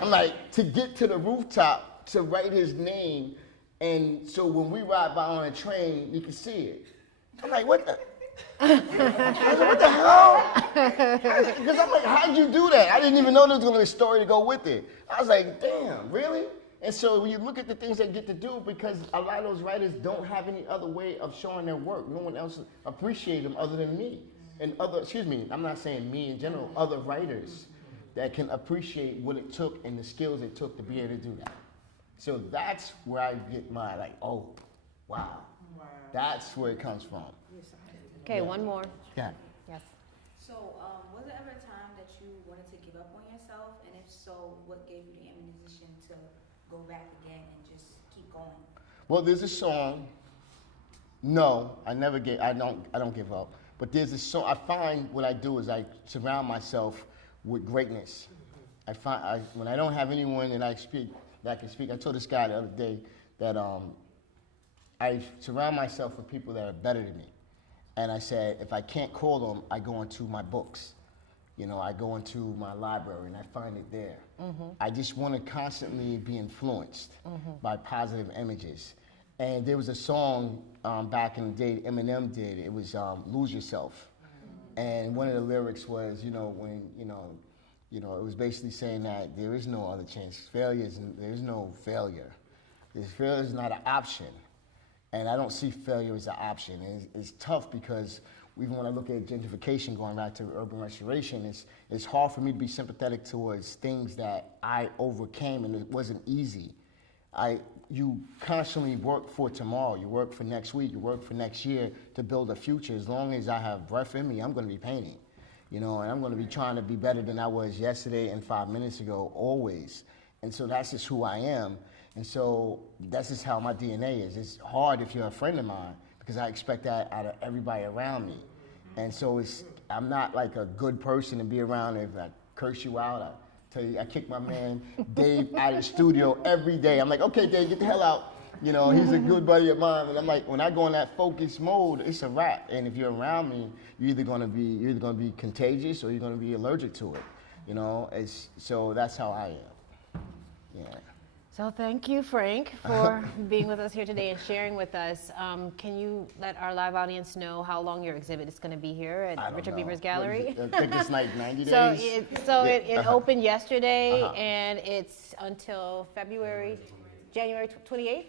I'm like, to get to the rooftop to write his name, and so when we ride by on a train, you can see it. I'm like, what the? What the hell? Because I'm like, how'd you do that? I didn't even know there was going to be a story to go with it. I was like, damn, really? And so when you look at the things they get to do, because a lot of those writers don't have any other way of showing their work. No one else appreciates them other than me. And I'm not saying me in general, other writers that can appreciate what it took and the skills it took to be able to do that. So that's where I get my, like, oh, wow. That's where it comes from. Okay, one more. Yeah. Yes. So, was there ever a time that you wanted to give up on yourself? And if so, what gave you the ammunition to go back again and just keep going? Well, there's a song. No, I don't give up. But there's a song. I find what I do is I surround myself with greatness. When I don't have anyone that can speak. I told this guy the other day that I surround myself with people that are better than me. And I said, if I can't call them, I go into my books. I go into my library and I find it there. Mm-hmm. I just want to constantly be influenced by positive images. And there was a song back in the day Eminem did. It was Lose Yourself. And one of the lyrics was, it was basically saying that there is no other chance. There is no failure. Failure is not an option. And I don't see failure as an option. And it's tough because even when I look at gentrification, going back to urban restoration, it's hard for me to be sympathetic towards things that I overcame, and it wasn't easy. You constantly work for tomorrow. You work for next week. You work for next year to build a future. As long as I have breath in me, I'm going to be painting. And I'm going to be trying to be better than I was yesterday and 5 minutes ago, always. And so that's just who I am. And so that's just how my DNA is. It's hard if you're a friend of mine because I expect that out of everybody around me. And so I'm not like a good person to be around. If I curse you out, I tell you, I kick my man Dave out of the studio every day. I'm like, okay, Dave, get the hell out. He's a good buddy of mine. And I'm like, when I go in that focus mode, it's a wrap. And if you're around me, you're either gonna be contagious or you're gonna be allergic to it. So that's how I am. Yeah. So thank you, Frank, for being with us here today and sharing with us. Can you let our live audience know how long your exhibit is going to be here at Richard Beavers Gallery? I think it's like 90 days. It opened yesterday, and it's until January 28th?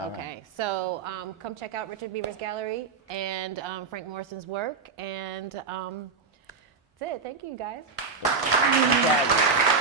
Okay, so come check out Richard Beavers Gallery and Frank Morrison's work, and that's it. Thank you, guys. No problem.